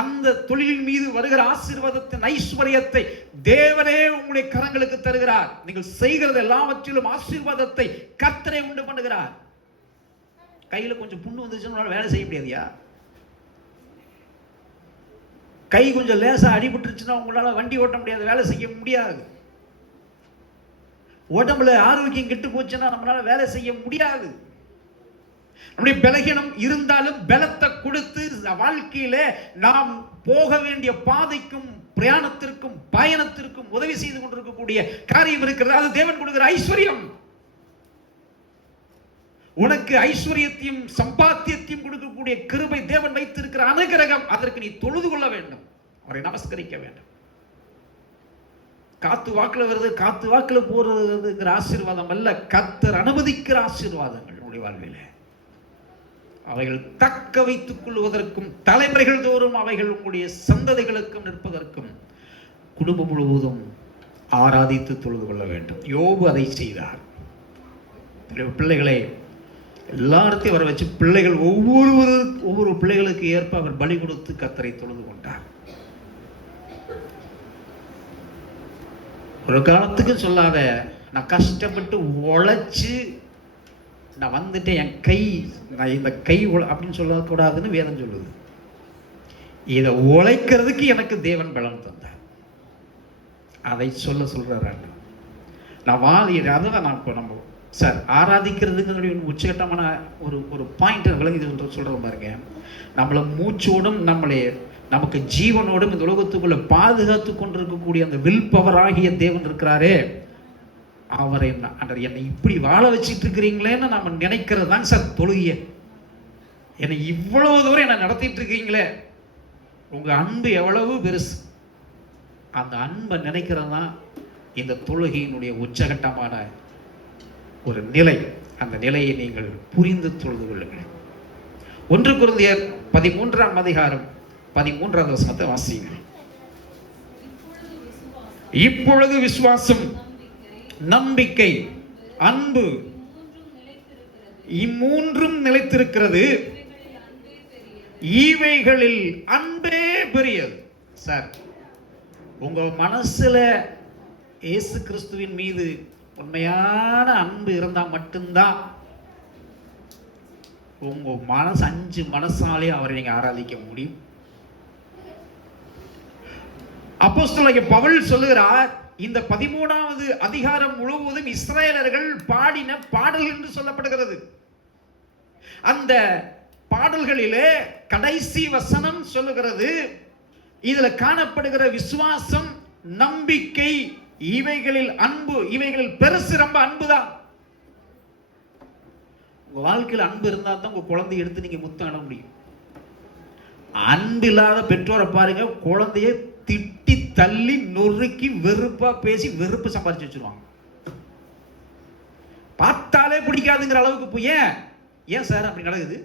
அந்த தொழிலின் மீது வருகிற ஆசீர்வாதத்தின் ஐஸ்வர்யத்தை தேவனே உங்களுடைய கரங்களுக்கு தருகிறார். நீங்கள் செய்கிறது எல்லாவற்றிலும் ஆசீர்வாதத்தை கர்த்தரே உண்டு பண்ணுகிறார். கையில கொஞ்சம் புண்ணு வந்துச்சுன்னா வேலை செய்ய முடியாதியா? கை கொஞ்சம் லேசா அடிபட்டுருச்சுன்னா உங்களால வண்டி ஓட்ட முடியாது, வேலை செய்ய முடியாது. உடம்புல ஆரோக்கியம் கெட்டு போச்சுன்னா நம்மளால வேலை செய்ய முடியாது. நம்முடைய பலகீனம் இருந்தாலும் பலத்தை கொடுத்து வாழ்க்கையில நாம் போக வேண்டிய பாதைக்கும் பிரயாணத்திற்கும் பயணத்திற்கும் உதவி செய்து கொண்டிருக்கக்கூடிய காரியம் இருக்கிறது. அது தேவன் கொடுக்கிற ஐஸ்வர்யம். உனக்கு ஐஸ்வர்யத்தையும் சம்பாத்தியத்தையும் கொடுக்கக்கூடிய கிருபை தேவன் வைத்திருக்கிற அனுகிரகம். அதற்கு நீ தொழுது கொள்ள வேண்டும், அவரை நமஸ்கரிக்க வேண்டும். காத்து வாக்குல வருது, காத்து வாக்குல போறதுங்கிற ஆசீர்வாதம் அல்ல, கர்த்தர் அனுமதிக்கிற ஆசீர்வாதங்கள் நம்முடைய வாழ்வில். அவைகள் தக்க வைத்துக் கொள்வதற்கும் தலைமுறைகள் தோறும் அவைகள் உங்களுடைய சந்ததிகளுக்கும் நிற்பதற்கும் குடும்பம் முழுவதும் ஆராதித்து தொழுது கொள்ள வேண்டும். யோபு அதை செய்தார். பிள்ளைகளை எல்லாத்தையும் வர வச்சு பிள்ளைகள் ஒவ்வொரு பிள்ளைகளுக்கு ஏற்ப அவர் பலி கொடுத்து கர்த்தரை தொழுது கொண்டார். ஒரு காலத்துக்கு சொல்லாத, நான் கஷ்டப்பட்டு உழைச்சு நான் வந்துட்டேன், என் கை, நான் இந்த கை அப்படின்னு சொல்லக்கூடாதுன்னு வேதம் சொல்லுது. இதை உழைக்கிறதுக்கு எனக்கு தேவன் பலன் தந்தார், அதை சொல்றாரு. நான் அதான் நான் இப்போ நம்ம சார் ஆராதிக்கிறதுக்கு உச்சகட்டமான ஒரு பாயிண்ட் விளங்கி சொல்ற பாருங்க. நம்மளை மூச்சோடும் நமக்கு ஜீவனோடும் இந்த உலகத்துக்குள்ள பாதுகாத்து கொண்டிருக்கக்கூடிய அந்த வில் பவர் ஆகிய தேவன் இருக்கிறாரே, அவரை என்னை இப்படி வாழ வச்சிட்டு இருக்கிறீங்களேன்னு நாம நினைக்கிறது தாங்க சார் தொழுகிய. என்னை இவ்வளவு தூரம் என்ன நடத்திட்டு இருக்கீங்களே, உங்க அன்பு எவ்வளவு பெருசு. அந்த அன்பை நினைக்கிறது தான் இந்த தொழுகையினுடைய உச்சகட்டமான ஒரு நிலை. அந்த நிலையை நீங்கள் புரிந்து தொழுது கொள்ளுங்கள். 1 கொரிந்தியர் 13ஆம் அதிகாரம் 13வது வசனத்தை வாசியுங்கள். இப்பொழுது விசுவாசம், நம்பிக்கை, அன்பு இம்மூன்றும் நிலைத்திருக்கிறது, இவைகளில் அன்பே பெரியது. சார், உங்க மனசுல இயேசு கிறிஸ்துவின் மீது உண்மையான அன்பு இருந்தா மட்டும்தான் உங்க மனசு 5 மனசாலே அவரை நீங்க ஆராதிக்க முடியும். அப்போஸ்தலனாகிய பவுல் சொல்லுகிறார், இந்த 13வது அதிகாரம் முழுவதும் இஸ்ரவேலர்கள் பாடின பாடல்கள் என்று சொல்லப்படுகிறது. அந்த பாடல்களிலே கடைசி வசனம் சொல்லுகிறது, இதுல காணப்படுகிற விசுவாசம், நம்பிக்கை, இவைகளில் அன்பு, இவைகளில் பெருசு ரொம்ப அன்புதான். உங்க வாழ்க்கையில் அன்பு இருந்தா தான் உங்க குழந்தை எடுத்து நீங்க முத்தம் இட முடியும். அன்பு இல்லாத பெற்றோரை பாருங்க, குழந்தைய திட்டி தள்ளி நொறுக்கி வெறுப்பா பேசி வெறுப்பு சம்பாதிச்சு வச்சிருவாங்க. பார்த்தாலே பிடிக்காதுங்கிற அளவுக்கு போய் ஏன் சார் அப்படி நடக்குது?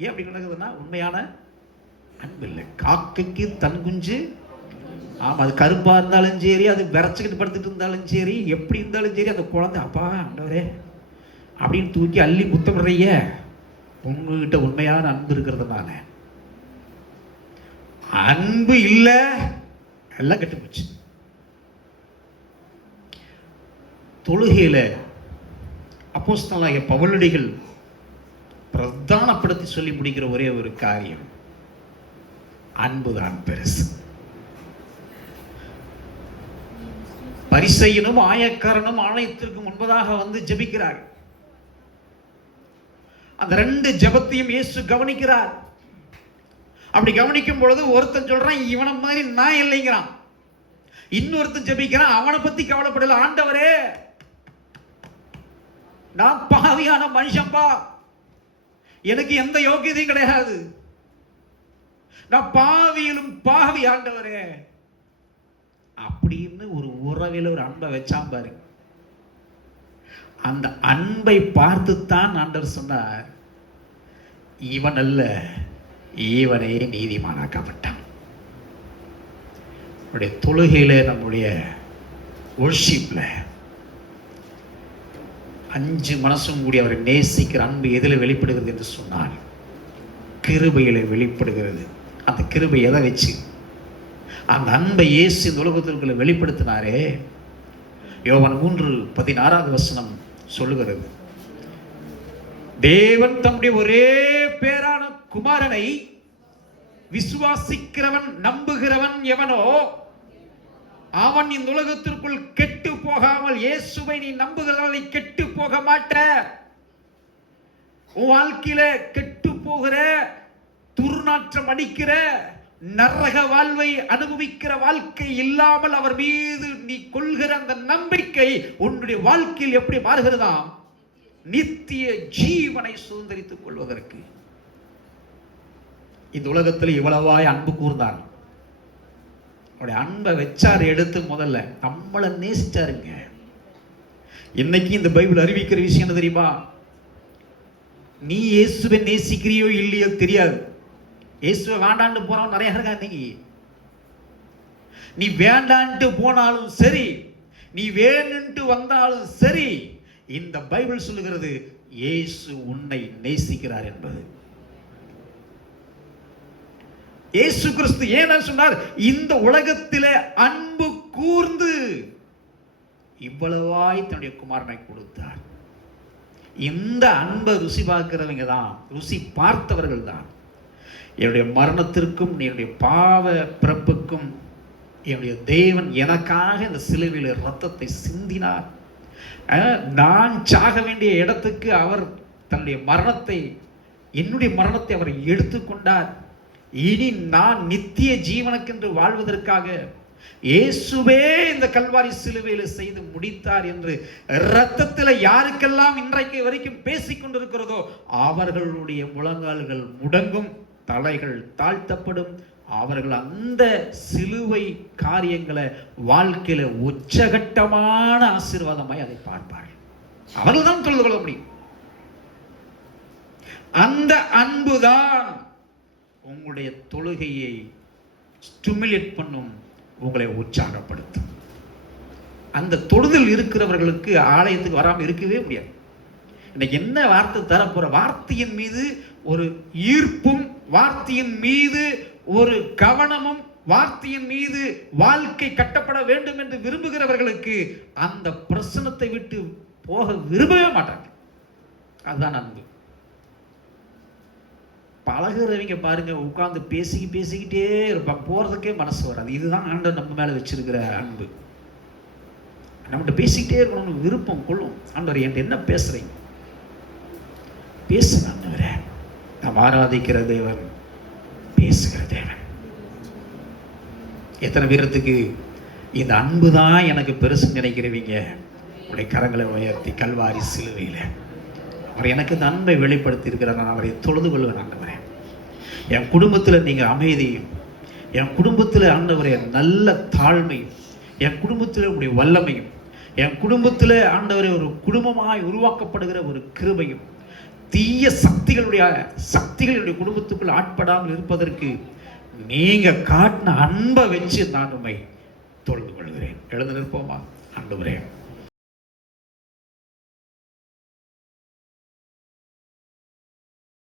ஏன் அப்படி நடக்குதுன்னா உண்மையான அன்பு இல்லை. காக்கைக்கு தன் குஞ்சு, ஆமா, அது கருப்பா இருந்தாலும் சரி, அது விரைச்சுக்கிட்டு படுத்துட்டு இருந்தாலும் சரி, எப்படி இருந்தாலும் சரி, அந்த குழந்தை அப்பா ஆண்டவரே அப்படின்னு தூக்கி அள்ளி முத்தமிடுறைய. உங்ககிட்ட உண்மையான அன்பு இருக்கிறதுனால. அன்பு இல்ல, எல்லாம் கெட்டு போச்சு. தொழுகையில அப்போஸ்தலனாகிய பவுலடிகள் பிரதானப்படுத்தி சொல்லி முடிக்கிற ஒரே ஒரு காரியம், அன்புதான் பெருசு. பரிசேயனும் ஆயக்காரனும் ஆலயத்திற்கு முன்பதாக வந்து ஜெபிக்கிறார். அந்த 2 ஜெபத்தையும் இயேசு கவனிக்கிறார். அப்படி கவனிக்கும் பொழுது ஒருத்தன் சொல்றான், இவனை மாதிரி நான் இல்லைங்கிறான். இன்னொருத்தன் ஜெபிக்கிறான், அவனை பத்தி கவலைப்படல. ஆண்டவரே, நான் பாவியான மனுஷன்பா, எனக்கு எந்த யோகியதையும் கிடையாது, நான் பாவியிலும் பாவி ஆண்டவரே அப்படின்னு ஒரு உறவில் ஒரு அன்பை வச்சான் பாரு. அந்த அன்பை பார்த்துத்தான் ஆண்டவர் சொன்னார், இவன் அல்ல, இவனே நீதிமானாக்கப்பட்டான். நம்முடைய தொழுகையில, நம்முடைய வொர்ஷிப்ல 5 மனசும் கூடி அவரை நேசிக்கிற அன்பு எதில் வெளிப்படுகிறது என்று சொன்னால் கிருபையில வெளிப்படுகிறது. அந்த கிருபை எதை வச்சு? அந்த அன்பை இயேசு இந்த உலகத்திற்குள்ள வெளிப்படுத்தினாரே. யோவான் 3:16 வசனம் சொல்லுகிறது, தேவன் தம்முடைய ஒரே பேரான குமாரனை விசுவாசிக்கிறவன், நம்புகிறவன் எவனோ அவன் இந்த உலகத்திற்குள் கெட்டு போகாமல், இயேசுவை நீ நம்புகிறவரை கெட்டு போக மாட்ட. உன் வாழ்க்கையில கெட்டு போகிற, துர்நாற்றம் அடிக்கிற, நரக வாழ்வை அனுபவிக்கிற வாழ்க்கை இல்லாமல் அவர் மீது நீ கொள்கிற அந்த நம்பிக்கை உன்னுடைய வாழ்க்கையில் எப்படி மாறுகிறதாம்? நித்திய ஜீவனை சுதந்திரித்துக் கொள்வதற்கு. இந்த உலகத்தில் இவ்வளவாய் அன்பு கூர்ந்தார். அவருடைய அன்பை வச்சாரு, எடுத்து முதல்ல நம்மளை நேசிச்சாருங்க. இன்னைக்கு இந்த பைபிள் அறிவிக்கிற விஷயம் என்ன தெரியுமா? நீ இயேசுவை நேசிக்கிறியோ இல்லையோ தெரியாது. இயேசுவை வேண்டாண்டு போறவன் நிறைய இருக்கா. இன்னைக்கு நீ வேண்டான்ட்டு போனாலும் சரி, நீ வேணுன்ட்டு வந்தாலும் சரி, இந்த பைபிள் சொல்லுகிறது இயேசு உன்னை நேசிக்கிறார் என்பது. இயேசு கிறிஸ்து ஏன் சொன்னார்? இந்த உலகத்திலே அன்பு கூர்ந்து இவ்வளவாய் தன்னுடைய குமாரனை கொடுத்தார். இந்த அன்பை ருசி பார்க்கிறவங்க தான், ருசி பார்த்தவர்கள் தான். என்னுடைய மரணத்திற்கும் என்னுடைய பாவ பிறப்புக்கும் என்னுடைய தேவன் எனக்காக இந்த சிலுவையில் இரத்தத்தை சிந்தினார். நான் சாக வேண்டிய இடத்துக்கு அவர் தன்னுடைய மரணத்தை, என்னுடைய மரணத்தை அவர் எடுத்துக்கொண்டார். இனி நான் நித்திய ஜீவனுக்கென்று வாழ்வதற்காக இயேசுவே இந்த கல்வாரி சிலுவையில் செய்து முடித்தார் என்று இரத்தத்தில் யாருக்கெல்லாம் இன்றைக்கு வரைக்கும் பேசிக் கொண்டிருக்கிறதோ அவர்களுடைய முழங்கால்கள் முடங்கும், தலைகள் தாழ்த்தப்படும். அவர்கள் அந்த சிலுவை காரியங்களை வாழ்க்கையில உச்சகட்டமான ஆசீர்வாதமாய் அதை பார்ப்பார்கள். அவர்கள் தான் தொழுது கொள்ள முடியும். அந்த அன்புதான் உங்களுடைய தொழுகையை ஸ்டிமுலேட் பண்ணும், உங்களை உற்சாகப்படுத்தும். அந்த தொழுதல் இருக்கிறவர்களுக்கு ஆலயத்துக்கு வராமல் இருக்கவே முடியாது. இன்னைக்கு என்ன வார்த்தை தரப்போற? வார்த்தையின் மீது ஒரு ஈர்ப்பும், வார்த்தையின் மீது ஒரு கவனமும், வார்த்தையின் மீது வாழ்க்கை கட்டப்பட வேண்டும் என்று விரும்புகிறவர்களுக்கு அந்த பிரசனத்தை விட்டு போக விரும்பவே மாட்டாங்க. அதுதான் அன்பு. பழகிறவங்க பாருங்க, உட்கார்ந்து பேசிக்கிட்டே இருப்பாங்க, போறதுக்கே மனசு வராது. இதுதான் ஆண்டவர் நம்ம மேல வச்சிருக்கிற அன்பு. நம்மகிட்ட பேசிக்கிட்டே இருக்கணும்னு விருப்பம் கொள்ளும். ஆண்டவர் என்கிட்ட என்ன பேசுறீங்க? பேசுங்க ஆண்டவரே. நாம் ஆராதிக்கிற தேவன் பேசுகிற தேவன். எத்தனை பேரத்துக்கு இந்த அன்பு தான் எனக்கு பெருசு நினைக்கிறவங்க உடைய கரங்களை உயர்த்தி கல்வாரி சிலுவையில் அவர் எனக்கு இந்த அன்பை வெளிப்படுத்தி இருக்கிறார். நான் அவரை தொழுது கொள்வேன். ஆண்டவரே, என் குடும்பத்தில் நீங்கள் அமைதியும், என் குடும்பத்தில் ஆண்டவரே நல்ல தாழ்மையும், என் குடும்பத்தில் உடைய வல்லமையும், என் குடும்பத்தில் ஆண்டவரே ஒரு குடும்பமாய் உருவாக்கப்படுகிற ஒரு கிருபையும், தீய சக்திகளுடைய குடும்பத்துக்குள் ஆட்படாமல் இருப்பதற்கு நீங்க காட்டின அன்பை வச்சு நான் உண்மை தொழுது கொள்கிறேன். எழுந்து நிற்போமா? ஆண்டவரே,